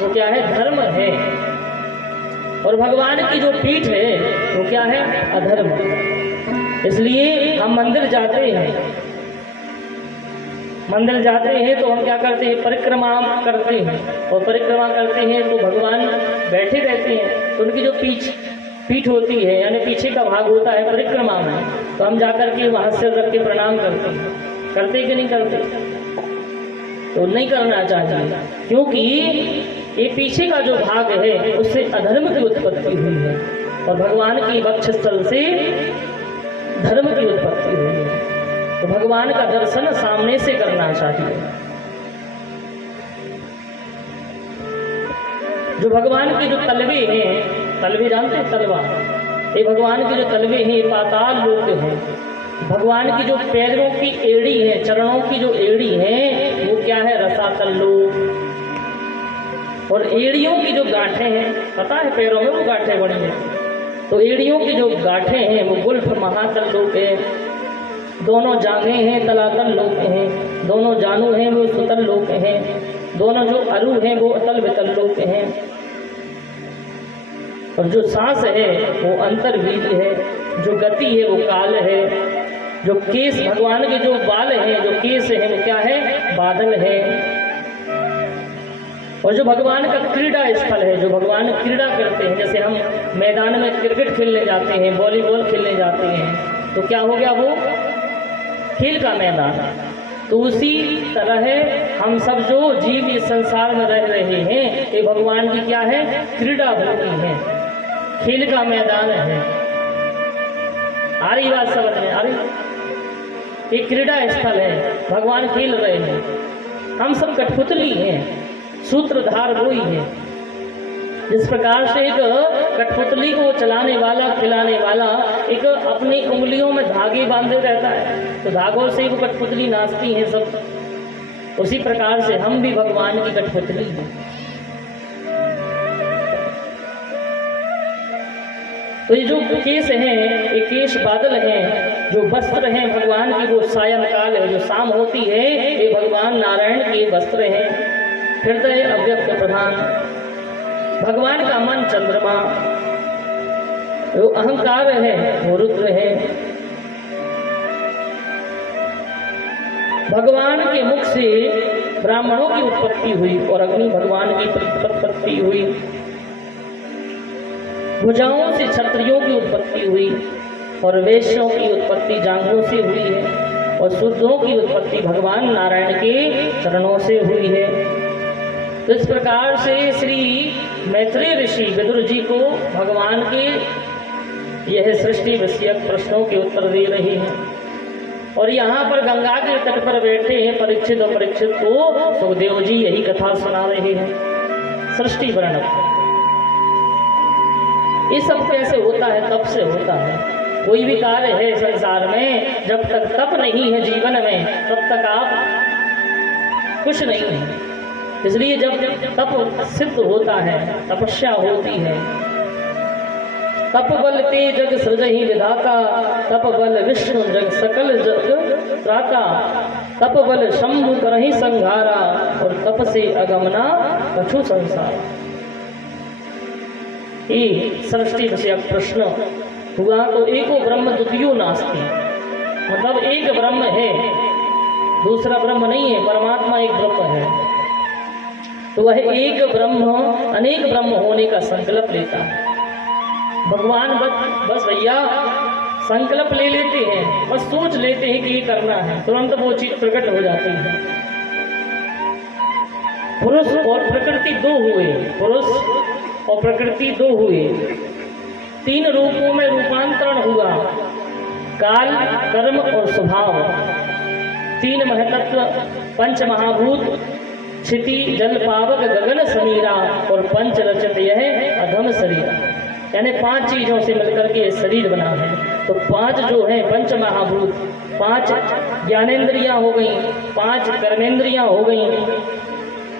वो क्या है? धर्म है। और भगवान की जो पीठ है वो क्या है? अधर्म। इसलिए हम मंदिर जाते हैं, मंदिर जाते हैं तो हम क्या करते हैं? परिक्रमा करते हैं। और परिक्रमा करते हैं तो भगवान बैठे रहते हैं, तो उनकी जो पीठ होती है यानी पीछे का भाग होता है परिक्रमा में, तो हम जाकर के वहाँ सिर रख के प्रणाम करते हैं। करते कि नहीं करते? तो नहीं करना चाहिए, क्योंकि ये पीछे का जो भाग है उससे अधर्म की उत्पत्ति हुई है, और भगवान की वक्षस्थल से धर्म की उत्पत्ति हुई है। तो भगवान का दर्शन सामने से करना चाहिए। जो भगवान के जो तलवे हैं, तलवे जानते हैं तलवा, ये भगवान के जो तलवे हैं पाताल लोक हैं। भगवान की जो पैरों की एड़ी है, चरणों की जो एड़ी है वो क्या है, रसातल लोक। और एड़ियों की जो गांठें हैं, पता है पैरों में वो गांठें बड़ी हैं, तो एड़ियों की जो गांठें हैं वो गुल्फ महातल लोक है। दोनों जांघें हैं तलातल लोक हैं, दोनों जानू हैं वो सुतल लोक हैं, दोनों जो अरु हैं वो अतल वितल लोक हैं। और जो सांस है वो अंतर्वीज है, जो गति है वो काल है, जो केस भगवान के जो बाल हैं, जो केस है वो क्या है, बादल है। और जो भगवान का क्रीड़ा स्थल है, जो भगवान क्रीड़ा करते हैं, जैसे हम मैदान में क्रिकेट खेलने जाते हैं, वॉलीबॉल खेलने जाते हैं, तो क्या हो गया वो खेल का मैदान। तो उसी तरह हम सब जो जीव इस संसार में रह रहे हैं, ये भगवान की क्या है, क्रीड़ा भूमि है, खेल का मैदान है। आ रही बात समझ में आ रही, ये क्रीड़ा स्थल है, भगवान खेल रहे हैं, हम सब कठपुतली हैं, सूत्रधार वही है। जिस प्रकार से एक कठपुतली को चलाने वाला, खिलाने वाला एक अपनी उंगलियों में धागे बांधे रहता है, तो धागों से वो कठपुतली नाचती है सब, उसी प्रकार से हम भी भगवान की कठपुतली हैं। तो ये जो केस हैं, ये केश बादल हैं, जो वस्त्र हैं भगवान की वो सायंकाल है, जो शाम होती है ये भगवान नारायण के वस्त्र हैं। हृदय अव्यक्त प्रधान, भगवान का मन चंद्रमा, वो अहंकार है वो रुद्र है। भगवान के मुख से ब्राह्मणों की उत्पत्ति हुई और अग्नि भगवान की उत्पत्ति हुई। भुजाओं से क्षत्रियों की उत्पत्ति हुई और वैश्यों की उत्पत्ति जांघों से हुई है और शूद्रों की उत्पत्ति भगवान नारायण के चरणों से हुई है। तो इस प्रकार से श्री मैत्रेय ऋषि विदुर जी को भगवान के यह सृष्टि विषयक प्रश्नों के उत्तर दे रहे हैं। और यहाँ पर गंगा के तट पर बैठे हैं परीक्षित और परीक्षित को सुखदेव जी यही कथा सुना रहे हैं, सृष्टि वर्णन। ये सब कैसे होता है, तप से होता है। कोई भी कार्य है संसार में, जब तक तप नहीं है जीवन में, तब तक आप कुछ नहीं है। इसलिए जब तप सिद्ध होता है, तपस्या होती है, तप बल ते जग सृजहि विधाता, तप बल विष्णु जग सकल जग त्राता, तप बल शंभु करहि संहारा, और तप से अगमना कछु संसार। ये सृष्टि विषयक प्रश्न हुआ। तो एको ब्रह्म द्वितीयो नास्ति, मतलब एक ब्रह्म है, दूसरा ब्रह्म नहीं है, परमात्मा एक ब्रह्म है। तो वह एक ब्रह्म अनेक ब्रह्म होने का संकल्प लेता है। भगवान बस भैया संकल्प ले लेते हैं, बस सोच लेते हैं कि ये करना है, तुरंत वो चीज प्रकट हो जाती है। पुरुष और प्रकृति दो हुए, पुरुष और प्रकृति दो हुए, तीन रूपों में रूपांतरण हुआ, काल, कर्म और स्वभाव। तीन महतत्व, पंच महाभूत, क्षिति जल पावक गगन समीरा, और पंच रचित यह अधम शरीर, यानी पांच चीजों से मिलकर के शरीर बना है। तो पांच जो है पंच महाभूत, पांच ज्ञानेन्द्रियां हो गई, पांच कर्मेंद्रियां हो गई,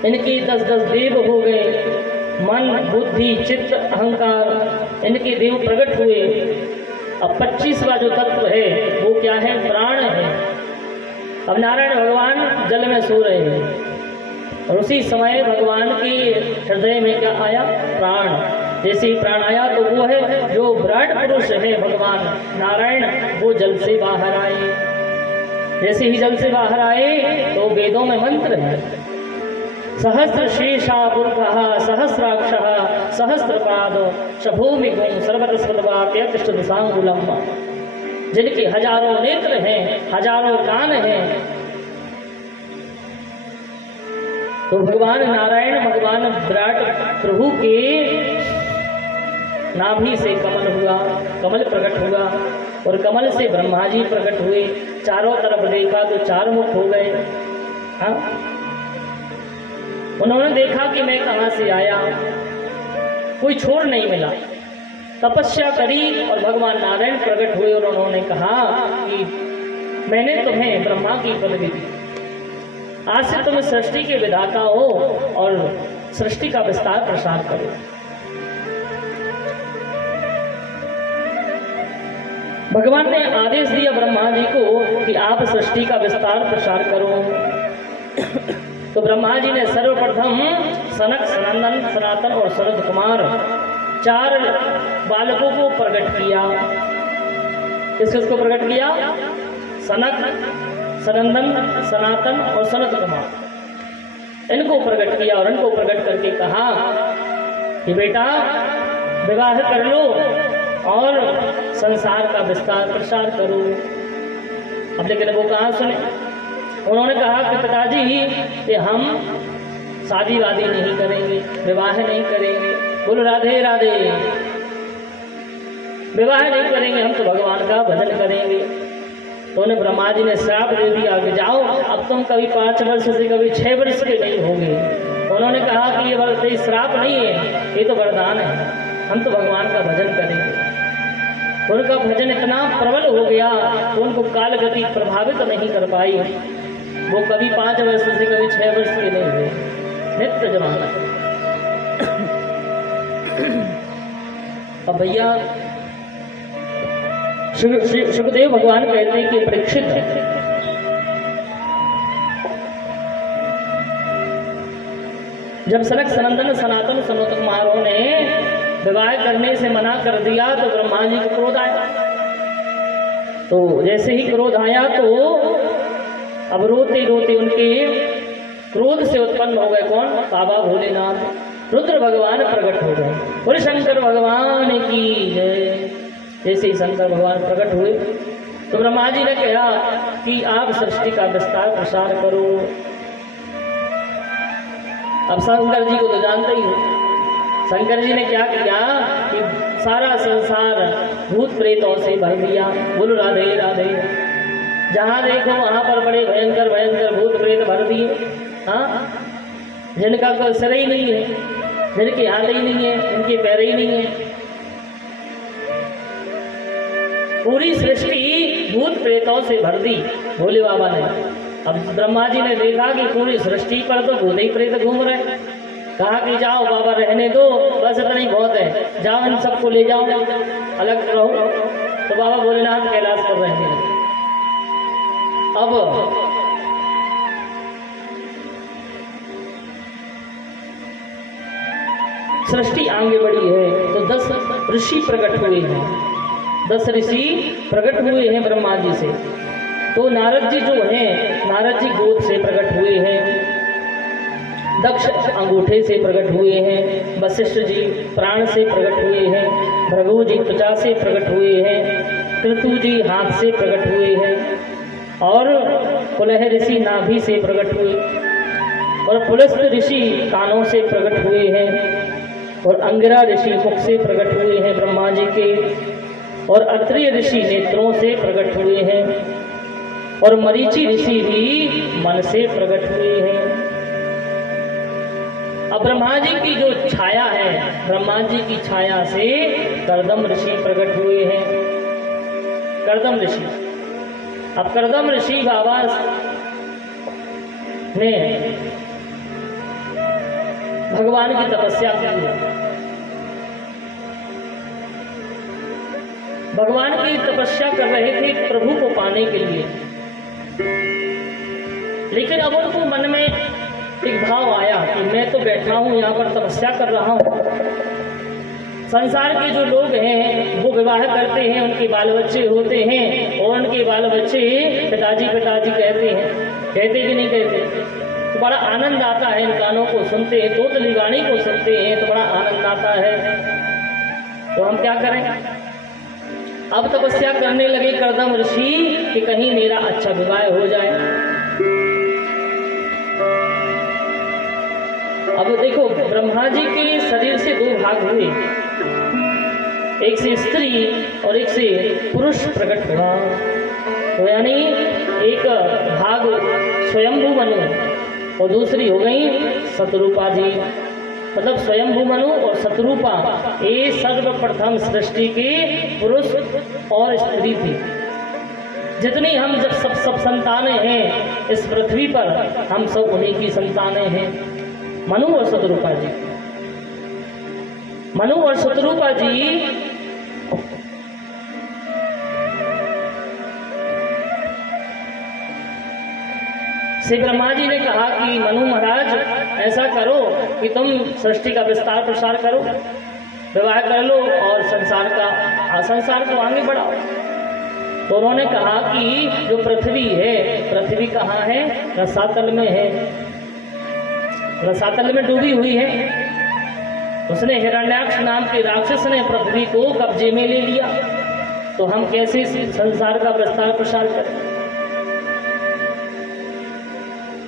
इनके 10-10 देव हो गए, मन बुद्धि चित्त अहंकार, इनके देव प्रकट हुए। अब 25वां जो तत्व है वो क्या है, प्राण है। अब नारायण भगवान जल में सो रहे हैं और उसी समय भगवान के हृदय में क्या आया, प्राण। जैसे ही प्राण आया तो वो है जो विराट पुरुष है भगवान नारायण, वो जल से बाहर आए। जैसे ही जल से बाहर आए तो वेदों में मंत्र है, सहस्र शेषा पुरुषः सहस्राक्षः सहस्रपाद शभूमिगुं सर्वतस्पदवाप्यतिष्ठ दिशांगुलम। जिनके हजारों नेत्र हैं, हजारों कान हैं। तो भगवान नारायण, भगवान विराट प्रभु के नाभि से कमल हुआ, कमल प्रकट हुआ, और कमल से ब्रह्मा जी प्रकट हुए। चारों तरफ देखा तो चार मुख हो गए। हाँ, उन्होंने देखा कि मैं कहाँ से आया, कोई छोर नहीं मिला। तपस्या करी और भगवान नारायण प्रकट हुए और उन्होंने कहा कि मैंने तुम्हें ब्रह्मा की पदवी दी, आज से तुम सृष्टि के विधाता हो और सृष्टि का विस्तार प्रसार करो। भगवान ने आदेश दिया ब्रह्मा जी को कि आप सृष्टि का विस्तार प्रसार करो। तो ब्रह्मा जी ने सर्वप्रथम सनक, सनंदन, सनातन और सनत कुमार 4 बालकों को प्रकट किया। किसको प्रकट किया? सनक, सनंदन, सनातन और सनत कुमार, इनको प्रकट किया और इनको प्रकट करके कहा कि बेटा विवाह कर लो और संसार का विस्तार प्रसार करो। अब लेकिन वो कहाँ सुने? उन्होंने कहा कि पिताजी कि हम शादी वादी नहीं करेंगे, विवाह नहीं करेंगे। बोलो राधे राधे। विवाह नहीं करेंगे, हम तो भगवान का भजन करेंगे। तो उन्हें ब्रह्मा जी ने श्राप दे दिया कि जाओ अब तुम कभी 5 वर्ष से कभी 6 वर्ष के नहीं होंगे। उन्होंने कहा कि ये श्राप नहीं है, ये तो वरदान है, हम तो भगवान का भजन करेंगे। उनका भजन इतना प्रबल हो गया तो उनको काल गति प्रभावित नहीं कर पाई। वो कभी 5 वर्ष से कभी 6 वर्ष के नहीं हुए, नित्य जमाना। अब भैया सुखदेव भगवान कहते हैं कि परीक्षित जब सनक, सनंदन, सनातन, सनत कुमारों ने विवाह करने से मना कर दिया तो ब्रह्मा जी को क्रोध आया। तो जैसे ही क्रोध आया तो अब रोते रोते उनके क्रोध से उत्पन्न हो गए कौन? बाबा भोलेनाथ, रुद्र भगवान प्रकट हो गए। बोले शंकर भगवान की जय। जैसे ही शंकर भगवान प्रकट हुए तो ब्रह्मा जी ने कहा कि आप सृष्टि का विस्तार प्रसार करो। अब शंकर जी को तो जानते ही हो, शंकर जी ने क्या किया कि सारा संसार भूत प्रेतों से भर दिया। बोलो राधे राधे। जहाँ देखो वहाँ पर बड़े भयंकर भयंकर भूत प्रेत भर दिए। हाँ, जिनका कोई सिर ही नहीं है, जिनके हाथ ही नहीं है, जिनके पैर ही नहीं है। पूरी सृष्टि भूत प्रेतों से भर दी भोले बाबा ने। अब ब्रह्मा जी ने देखा कि पूरी सृष्टि पर तो भूत ही प्रेत घूम रहे। कहा कि जाओ बाबा रहने दो, बस इतना ही बहुत है, जाओ इन सबको ले जाओ, अलग रहो। तो बाबा भोलेनाथ कैलाश पर रहने लगे। अब सृष्टि आगे बढ़ी है तो 10 ऋषि प्रकट हुए हैं। 10 ऋषि प्रकट हुए हैं ब्रह्मा जी से। तो नारद जी जो हैं, नारद जी गोद से प्रकट हुए हैं, दक्ष अंगूठे से प्रकट हुए हैं, वशिष्ठ जी प्राण से प्रकट हुए हैं, भृगु जी त्वचा से प्रकट हुए हैं, कृतु जी हाथ से प्रकट हुए हैं, और पुलह ऋषि नाभि से प्रकट हुए, और पुलस्त ऋषि कानों से प्रकट हुए हैं, और अंगिरा ऋषि मुख से प्रकट हुए हैं ब्रह्मा जी के, और अत्रि ऋषि नेत्रों से प्रकट हुए हैं, और मरीचि ऋषि भी मन से प्रकट हुए हैं। अब ब्रह्मा जी की जो छाया है, ब्रह्मा जी की छाया से कर्दम ऋषि प्रकट हुए हैं। कर्दम ऋषि, अब कर्दम ऋषि बाबा ने भगवान की तपस्या की है। भगवान की तपस्या कर रहे थे प्रभु को पाने के लिए, लेकिन अब उनको मन में एक भाव आया कि मैं तो बैठा हूँ यहाँ पर तपस्या कर रहा हूँ। संसार के जो लोग हैं वो विवाह करते हैं, उनके बाल बच्चे होते हैं, और उनके बाल बच्चे पिताजी पिताजी कहते हैं, कहते कि नहीं कहते? तो बड़ा आनंद आता है इन गानों को सुनते हैं, तोतली वाणी को सुनते हैं तो बड़ा आनंद आता है। तो हम क्या करें? अब तपस्या करने लगे कर्दम ऋषि कि कहीं मेरा अच्छा विवाह हो जाए। अब देखो ब्रह्मा जी के शरीर से 2 भाग हुए, एक से स्त्री और एक से पुरुष प्रकट हुआ। तो यानी एक भाग स्वयंभू मनु और दूसरी हो गई शतरूपा जी। मतलब स्वयंभू मनु और शतरूपा ये सर्वप्रथम सृष्टि के पुरुष और स्त्री थे। जितनी हम जब सब संतानें हैं इस पृथ्वी पर, हम सब उन्हीं की संतानें हैं, मनु और शतरूपा जी। मनु और शतरूपा जी श्री ब्रह्मा जी ने कहा कि मनु महाराज ऐसा करो कि तुम सृष्टि का विस्तार प्रसार करो, विवाह कर लो और संसार को आगे बढ़ाओ। तो उन्होंने कहा कि जो पृथ्वी है, पृथ्वी कहाँ है? रसातल में है, रसातल में डूबी हुई है। उसने हिरण्याक्ष नाम के राक्षस ने पृथ्वी को कब्जे में ले लिया, तो हम कैसे संसार का विस्तार प्रसार करें?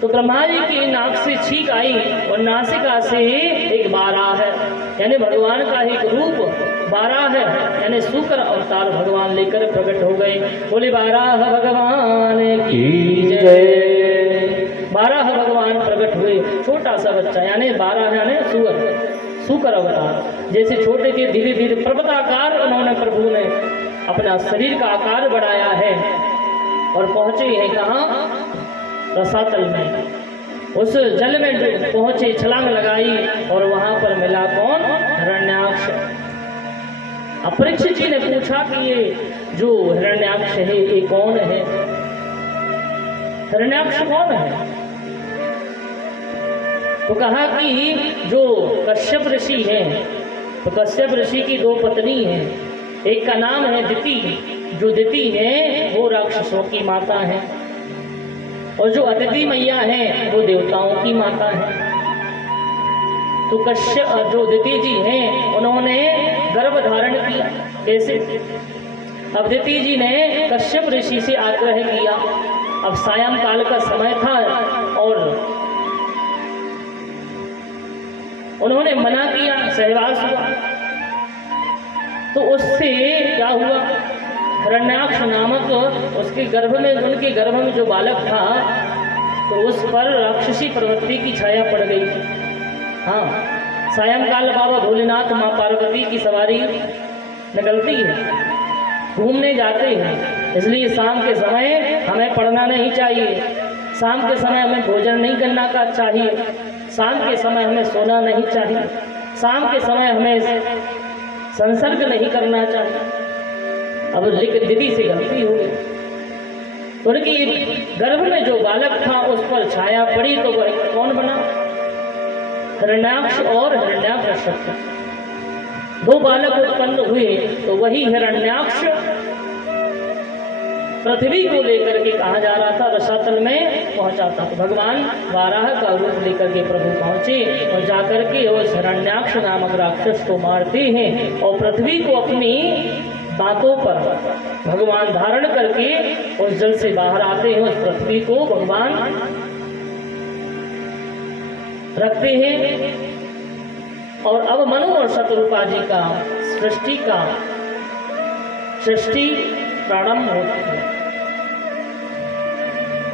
तो ब्रह्मा जी की नाक से छींक आई और नासिका से एक बारह है, यानी भगवान का एक रूप बारह है, यानी शुक्र अवतार भगवान लेकर प्रकट हो गए। बोले बारह भगवान की जय। बारह भगवान प्रकट हुए, छोटा सा बच्चा, यानी बारह यानी शुक्र अवतार। जैसे छोटे के धीरे धीरे पर्वताकार उन्होंने प्रभु ने अपना शरीर का आकार बढ़ाया है और पहुंचे हैं कहाँ? रसातल में। उस जल में पहुंचे, छलांग लगाई और वहां पर मिला कौन? हिरण्याक्ष। अब परीक्षित जी ने पूछा कि ये जो हिरण्याक्ष है ये कौन है? हिरण्याक्ष कौन है? तो कहा कि जो कश्यप ऋषि हैं, तो कश्यप ऋषि की दो पत्नी हैं, एक का नाम है दिति, जो दिति है वो राक्षसों की माता है, और जो अदिति मैया है वो देवताओं की माता है। तो कश्यप जो दिति जी हैं उन्होंने गर्भ धारण किया। कैसे? अब दिति जी ने कश्यप ऋषि से आग्रह किया। अब सायं काल का समय था और उन्होंने मना किया, सहवास हुआ। तो उससे क्या हुआ? हिरण्याक्ष नामक उसके गर्भ में, उनके गर्भ में जो बालक था, तो उस पर राक्षसी प्रवृत्ति की छाया पड़ गई। हाँ, सायंकाल बाबा भोलेनाथ माँ पार्वती की सवारी निकलती है, घूमने जाते हैं, इसलिए शाम के समय हमें पढ़ना नहीं चाहिए, शाम के समय हमें भोजन नहीं करना का चाहिए, शाम के समय हमें सोना नहीं चाहिए, शाम के समय हमें संसर्ग नहीं करना चाहिए। अब लेकिन दीदी से गलती हो गई, उनकी गर्भ में जो बालक था उस पर छाया पड़ी, तो वह कौन बना? हिरण्याक्ष और हिरण्याक्ष। दो बालक उत्पन्न हुए, तो वही हिरण्याक्ष पृथ्वी को लेकर के कहा जा रहा था, रसातल में पहुंचा था। तो भगवान वाराह का रूप लेकर के प्रभु पहुंचे और जाकर के उस हिरण्याक्ष नामक राक्षस को मारते हैं और पृथ्वी को अपनी दांतों पर भगवान धारण करके उस जल से बाहर आते हैं, उस पृथ्वी को भगवान रखते हैं। और अब मनु और शतरूपा जी का सृष्टि प्रारंभ होती है।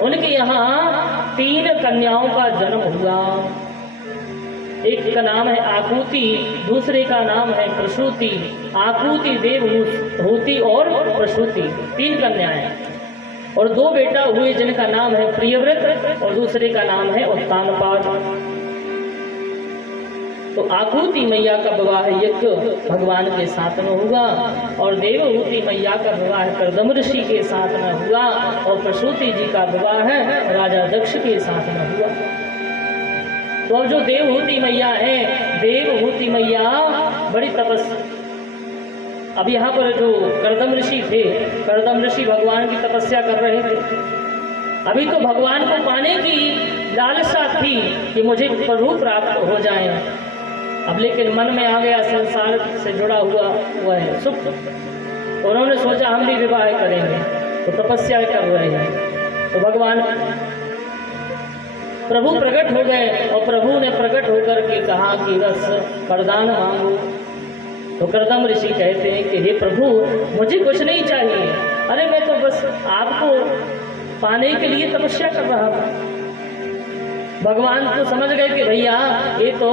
उनके यहाँ 3 कन्याओं का जन्म हुआ। एक का नाम है आकृति, दूसरे का नाम है प्रसूति। आकृति, देवहूति और प्रसूति, 3 कन्याएं, और 2 बेटा हुए जिनका नाम है प्रियव्रत और दूसरे का नाम है उत्तानपाद। तो आकृति मैया का विवाह यज्ञ भगवान के साथ में हुआ और देवहूति मैया का विवाह कर्दम ऋषि के साथ में हुआ और प्रसूति जी का विवाह राजा दक्ष के साथ में हुआ। तो अब जो देवहूति मैया है, देवहूति मैया बड़ी तपस्या। अब यहाँ पर जो कर्दम ऋषि थे, कर्दम ऋषि भगवान की तपस्या कर रहे थे। अभी तो भगवान को पाने की लालसा थी कि मुझे प्रभु प्राप्त हो जाए। अब लेकिन मन में आ गया संसार से जुड़ा हुआ है सुख, तो उन्होंने सोचा हम भी विवाह करेंगे, तो तपस्या कर रहे हैं। तो भगवान प्रभु प्रकट हो गए और प्रभु ने प्रकट होकर के कहा कि बस वरदान मांगो। तो कर्दम ऋषि कहते हैं कि हे प्रभु, मुझे कुछ नहीं चाहिए, अरे मैं तो बस आपको पाने के लिए तपस्या कर रहा था। भगवान तो समझ गए कि भैया ये तो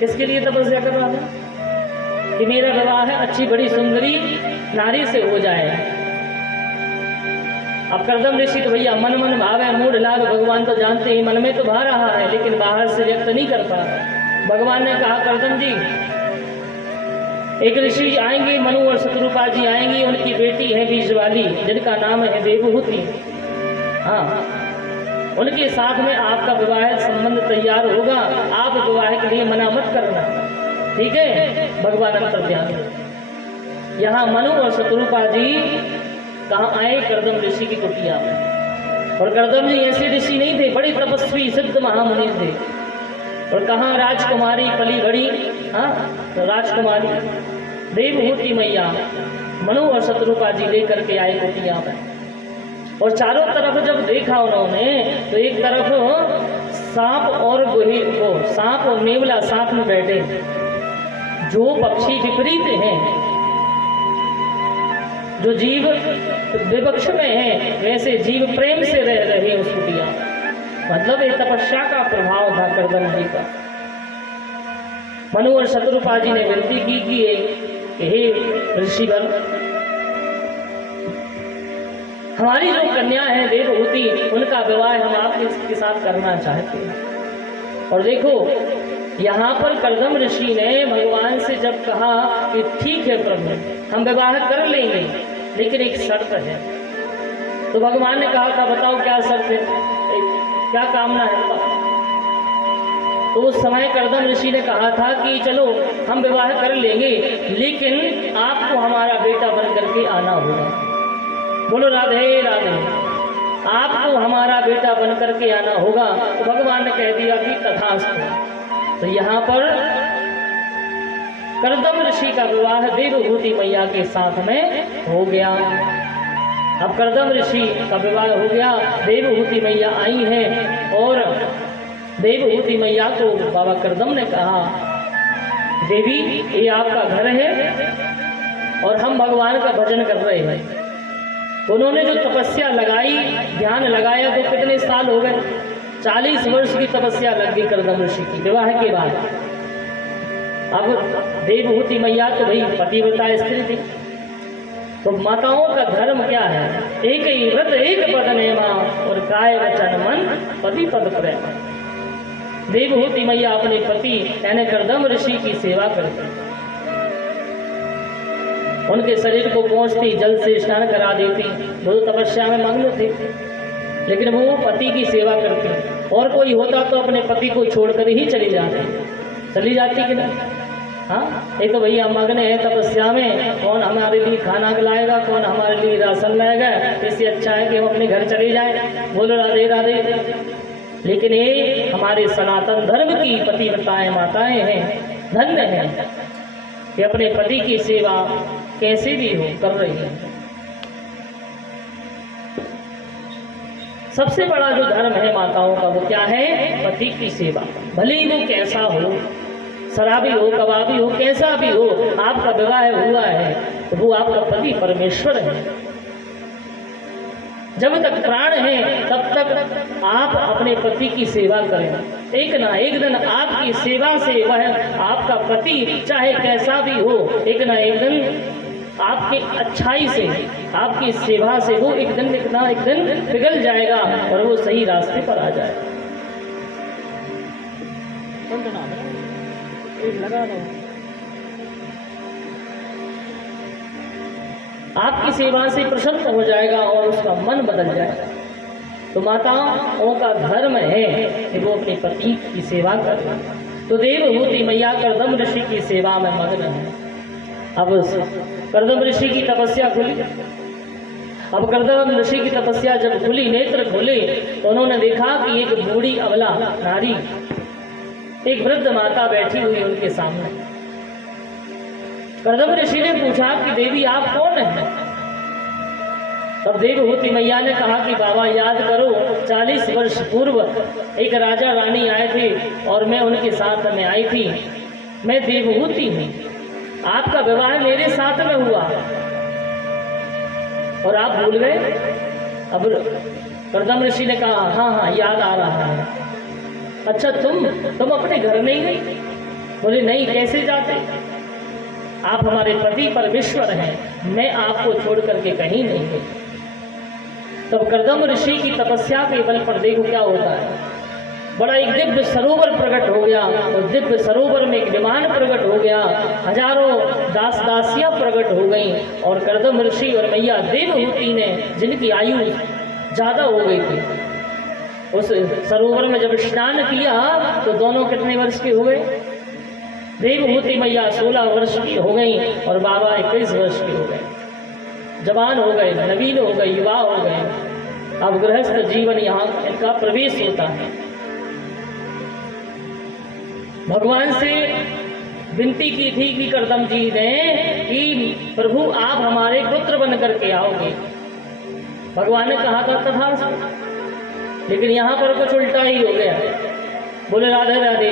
किसके लिए तपस्या कर रहा था? कि मेरा विवाह अच्छी बड़ी सुंदरी नारी से हो जाए। अब कर्दम ऋषि तो भैया मन मन भावे मूढ़ लाग, भगवान तो जानते ही मन में तो भा रहा है लेकिन बाहर से व्यक्त नहीं करता। भगवान ने कहा कर्दम जी, एक ऋषि आएंगे, मनु और शत्रुपा जी आएंगी, उनकी बेटी है बीज वाली जिनका नाम है देवहूति। हाँ, उनके साथ में आपका विवाह संबंध तैयार होगा, आप विवाह के लिए मना मत करना, ठीक है? भगवान अंतर्ध्यान। यहाँ मनु और शत्रुपा जी कहाँ आए? कर्दम ऋषि की कुटिया में। और कर्दम जी ऐसे ऋषि नहीं थे, बड़े तपस्वी सिद्ध महामुनि थे। और कहाँ? राजकुमारी पली बड़ी, हाँ, तो राजकुमारी देवहूति मैया मनु और शत्रुपा जी लेकर के आए कुटिया में। और चारों तरफ जब देखा उन्होंने तो एक तरफ सांप और सांप और नेवला साथ में बैठे, जो पक्षी विपरीत हैं, जो जीव विवक्ष में है वैसे जीव प्रेम से रह रहे उस कुटिया। मतलब ये तपस्या का प्रभाव था कर्दम जी का। मनु और शत्रुपा जी ने विनती की कि हे ऋषिगण, हमारी जो कन्या है देवहूति, उनका विवाह हम आपके साथ करना चाहते हैं। और देखो यहाँ पर कर्दम ऋषि ने भगवान से जब कहा कि ठीक है प्रभु, हम विवाह कर लेंगे लेकिन एक शर्त है, तो भगवान ने कहा था बताओ क्या शर्त है, क्या कामना है बताओ। तो उस समय कर्दम ऋषि ने कहा था कि चलो हम विवाह कर लेंगे लेकिन आपको हमारा बेटा बन करके आना होगा। बोलो राधे राधे। आपको हमारा बेटा बन करके आना होगा। तो भगवान ने कह दिया कि तथास्तु। तो यहाँ पर कर्दम ऋषि का विवाह देवहूति मैया के साथ में हो गया। अब कर्दम ऋषि का विवाह हो गया, देवहूति मैया आई हैं और देवहूति मैया को बाबा कर्दम ने कहा, देवी ये आपका घर है और हम भगवान का भजन कर रहे हैं। उन्होंने जो तपस्या लगाई, ध्यान लगाया, तो कितने साल हो गए? 40 वर्ष की तपस्या लग गई कर्दम ऋषि की विवाह के बाद। अब देवहूति मैया तो भाई पतिव्रता स्त्री थी, तो माताओं का धर्म क्या है? एक ही व्रत एक पद नेमा और काय वचन मन पति पद प्रेम। देवहूति मैया अपने पति यानी कर्दम ऋषि की सेवा करती, उनके शरीर को पहुंचती, जल से स्नान करा देती। वो तपस्या में मग्न थे लेकिन वो पति की सेवा करती। और कोई होता तो अपने पति को छोड़कर ही चली जाती कि नहीं? हाँ, ये तो भैया मग्न है तपस्या में, कौन हमारे लिए खाना खिलाएगा, कौन हमारे लिए राशन लाएगा, इससे अच्छा है कि हम अपने घर चले जाएं। बोलो राधे राधे। लेकिन ये हमारे सनातन धर्म की पतिव्रताएं माताएं हैं, धन्य हैं कि अपने पति की सेवा कैसे भी हो कर रही है। सबसे बड़ा जो धर्म है माताओं का वो क्या है? पति की सेवा। भले ही वो कैसा हो, शराबी हो, कबाबी हो, कैसा भी हो, आपका विवाह हुआ है तो वो आपका पति परमेश्वर है। जब तक प्राण है तब तक आप अपने पति की सेवा करें। एक ना एक दिन आपकी सेवा से वह आपका पति चाहे कैसा भी हो, एक ना एक दिन आपकी अच्छाई से, आपकी सेवा से वो एक दिन पिघल जाएगा और वो सही रास्ते पर आ जाएगा। लगा दो। आपकी सेवा से प्रसन्न हो जाएगा और उसका मन बदल जाएगा। तो माताओं का धर्म है कि वो अपने पति की सेवा करें। तो देवहूति मैया कर्दम ऋषि की सेवा में मग्न है। अब कर्दम ऋषि की तपस्या खुली। अब कर्दम ऋषि की तपस्या जब खुली, नेत्र खुले, तो उन्होंने देखा कि एक बूढ़ी अबला नारी, एक वृद्ध माता बैठी हुई उनके सामने। कर्दम ऋषि ने पूछा कि देवी आप कौन हैं? तब देवहूति मैया ने कहा कि बाबा याद करो, 40 वर्ष पूर्व एक राजा रानी आए थे और मैं उनके साथ में आई थी। मैं देवहूति हूँ, आपका विवाह मेरे साथ में हुआ और आप भूल गए। अब कर्दम ऋषि ने कहा हाँ हाँ याद आ रहा है। अच्छा तुम अपने घर नहीं गई? बोले नहीं, कैसे जाते, आप हमारे पति परमेश्वर हैं, मैं आपको छोड़ करके कहीं नहीं गई। तब कर्दम ऋषि की तपस्या के बल पर देखो क्या होता है, बड़ा एक दिव्य सरोवर प्रकट हो गया, और दिव्य सरोवर में एक विमान प्रकट हो गया, हजारों दास दासियां प्रकट हो गईं, और कर्दम ऋषि और मैया देवहूति ने, जिनकी आयु ज्यादा हो गई थी, उस सरोवर में जब स्नान किया तो दोनों कितने वर्ष के हो गए? देवहूति मैया 16 वर्ष की हो गई और बाबा 21 वर्ष के हो गए, जवान हो गए, नवीन हो गए, युवा हो गए। अब गृहस्थ जीवन यहाँ इनका प्रवेश होता है। भगवान से विनती की थी कि कर्दम जी ने कि प्रभु आप हमारे पुत्र बन करके आओगे। भगवान ने कहा था तथा, लेकिन यहाँ पर कुछ उल्टा ही हो गया। बोले राधे राधे,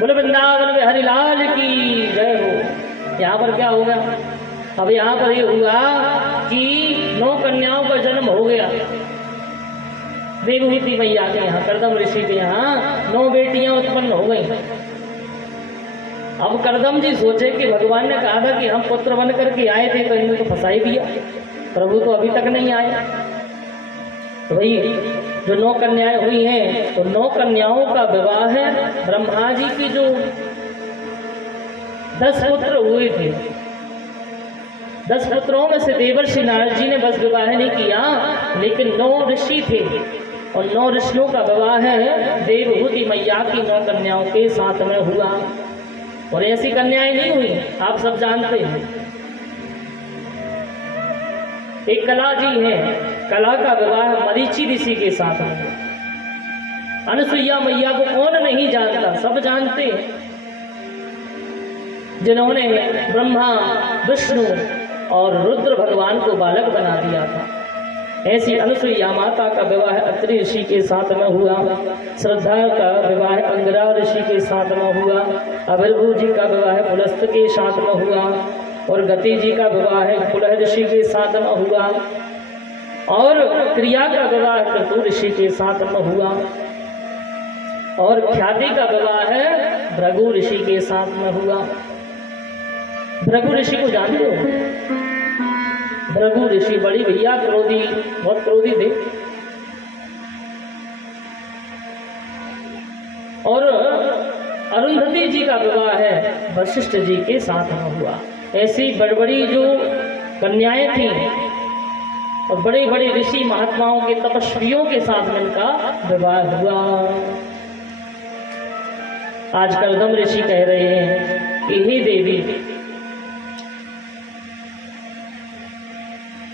बोले वृंदावन में हरिलाल की जय हो। यहाँ पर क्या हो गया? अब यहाँ पर ये हुआ कि 9 कन्याओं का जन्म हो गया। देवहूति मैया के यहाँ, कर्दम ऋषि के यहाँ 9 बेटियां उत्पन्न हो गई। अब कर्दम जी सोचे कि भगवान ने कहा था कि हम पुत्र बन करके आए थे, तो इन्हें तो फंसा ही दिया, प्रभु तो अभी तक नहीं आए। तो भाई जो 9 कन्याएं हुई हैं, तो 9 कन्याओं का विवाह है। ब्रह्मा जी की जो 10 पुत्र हुए थे, 10 पुत्रों में से देवर्षि नारद जी ने बस विवाह नहीं किया, लेकिन 9 ऋषि थे, और 9 ऋषियों का विवाह है देवहूति मैया की 9 कन्याओं के साथ में हुआ। और ऐसी कन्याएं नहीं हुई, आप सब जानते हैं। एक कला जी है, कला का विवाह मरीचि ऋषि के साथ में। अनुसुईया मैया को कौन नहीं जानता, सब जानते हैं, जिन्होंने ब्रह्मा, विष्णु और रुद्र भगवान को बालक बना दिया था। ऐसी अनुसुईया माता का विवाह अत्रि ऋषि के साथ में हुआ। श्रद्धा का विवाह अंगिरा ऋषि के साथ में हुआ। अभिर्भु जी का विवाह पुलस्त के साथ में हुआ, और गति जी का विवाह पुलह ऋषि के साथ में हुआ, और क्रिया का विवाह क्रतु ऋषि के साथ में हुआ, और ख्याति का विवाह है भृगु ऋषि के साथ में हुआ। भृगु ऋषि को जानते हो? भृगु ऋषि बड़ी भैया क्रोधी, बहुत क्रोधी थे, और अरुंधति जी का विवाह है वशिष्ठ जी के साथ में हुआ। ऐसी बड़ी बड़ी जो कन्याएं थी, और बड़े बड़े ऋषि महात्माओं के तपस्वियों के साथ में इनका विवाह हुआ। आज कर्दम ऋषि कह रहे हैं कि हे देवी,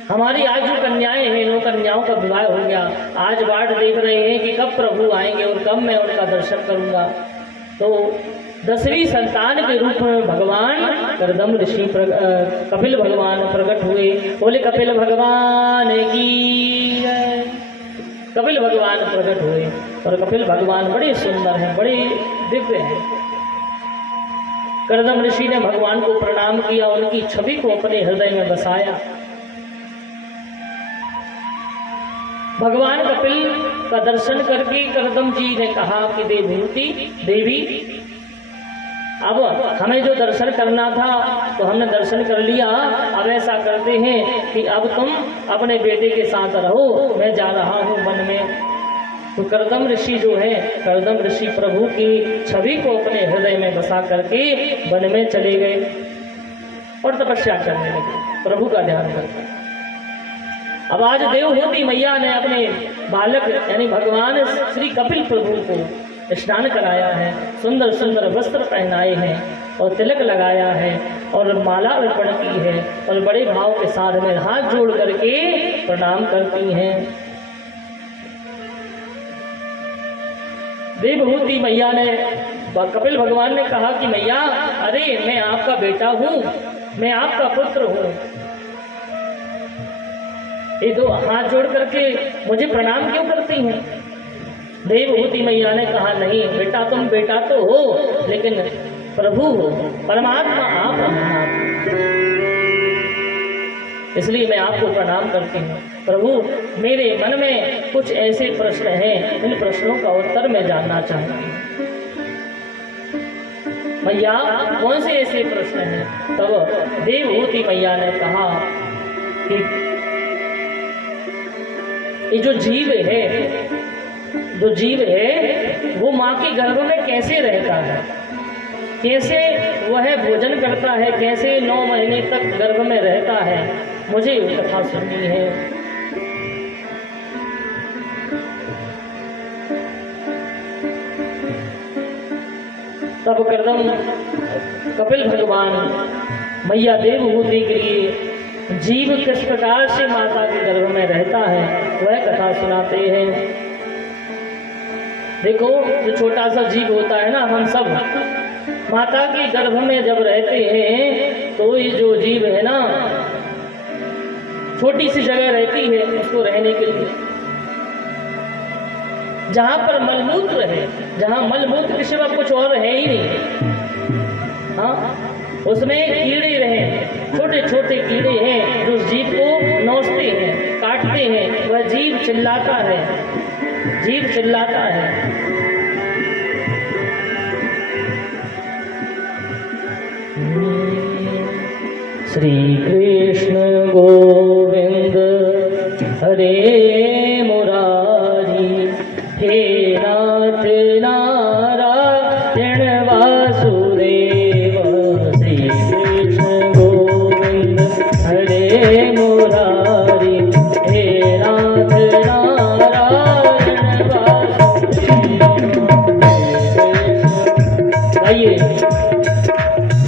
हमारी आज जो कन्याएं हैं, 9 कन्याओं का विवाह हो गया, आज बाट देख रहे हैं कि कब प्रभु आएंगे और कब मैं उनका दर्शन करूंगा। तो 10वीं संतान के रूप में भगवान कर्दम ऋषि कपिल भगवान प्रकट हुए। बोले कपिल भगवान की जय। कपिल भगवान प्रकट हुए, और कपिल भगवान बड़े सुंदर हैं, बड़े दिव्य हैं। कर्दम ऋषि ने भगवान को प्रणाम किया, उनकी छवि को अपने हृदय में बसाया। भगवान कपिल का दर्शन करके कर्दम जी ने कहा कि देवहूति देवी, अब हमें जो दर्शन करना था तो हमने दर्शन कर लिया, अब ऐसा करते हैं कि अब तुम अपने बेटे के साथ रहो, मैं जा रहा हूँ वन में। तो कर्दम ऋषि जो है, कर्दम ऋषि प्रभु की छवि को अपने हृदय में बसा करके वन में चले गए और तपस्या करने लगे, प्रभु का ध्यान करके। अब आज देवहूति मैया ने अपने बालक यानी भगवान श्री कपिल प्रभु को स्नान कराया है, सुंदर सुंदर वस्त्र पहनाए हैं और तिलक लगाया है और माला अर्पण की है, और बड़े भाव के साथ में हाथ जोड़ करके प्रणाम करती हैं। देवहूति मैया ने, कपिल भगवान ने कहा कि मैया, अरे मैं आपका बेटा हूँ, मैं आपका पुत्र हूँ, ये दो हाथ जोड़ करके मुझे प्रणाम क्यों करती हैं? देवहूति मैया ने कहा, नहीं बेटा, तुम बेटा तो हो, लेकिन प्रभु हो, परमात्मा आप हो, इसलिए मैं आपको प्रणाम करती हूँ। प्रभु, मेरे मन में कुछ ऐसे प्रश्न हैं, इन प्रश्नों का उत्तर मैं जानना चाहती हूँ। मैया कौन से ऐसे प्रश्न हैं? तब देवहूति मैया ने कहा कि ये जो जीव है वो माँ के गर्भ में कैसे रहता है, कैसे वह भोजन करता है, कैसे 9 महीने तक गर्भ में रहता है, मुझे वो कथा सुननी है। तब करदम कपिल भगवान मैया देवहूति के लिए जीव किस प्रकार से माता के गर्भ में रहता है वह कथा सुनाते हैं। देखो, जो छोटा सा जीव होता है ना, हम सब माता के गर्भ में जब रहते हैं तो ये जो जीव है ना, छोटी सी जगह रहती है उसको रहने के लिए, जहां पर मलमूत्र है, जहां मलमूत्र के सिवा कुछ और है ही नहीं। हाँ, उसमें कीड़े रहे, छोटे छोटे कीड़े हैं जो उस जीव को नोचते हैं, काटते हैं। वह जीव चिल्लाता है, जीव चिल्लाता है। श्री कृष्ण गोविंद हरे मुरारी, हे नाथ नारायण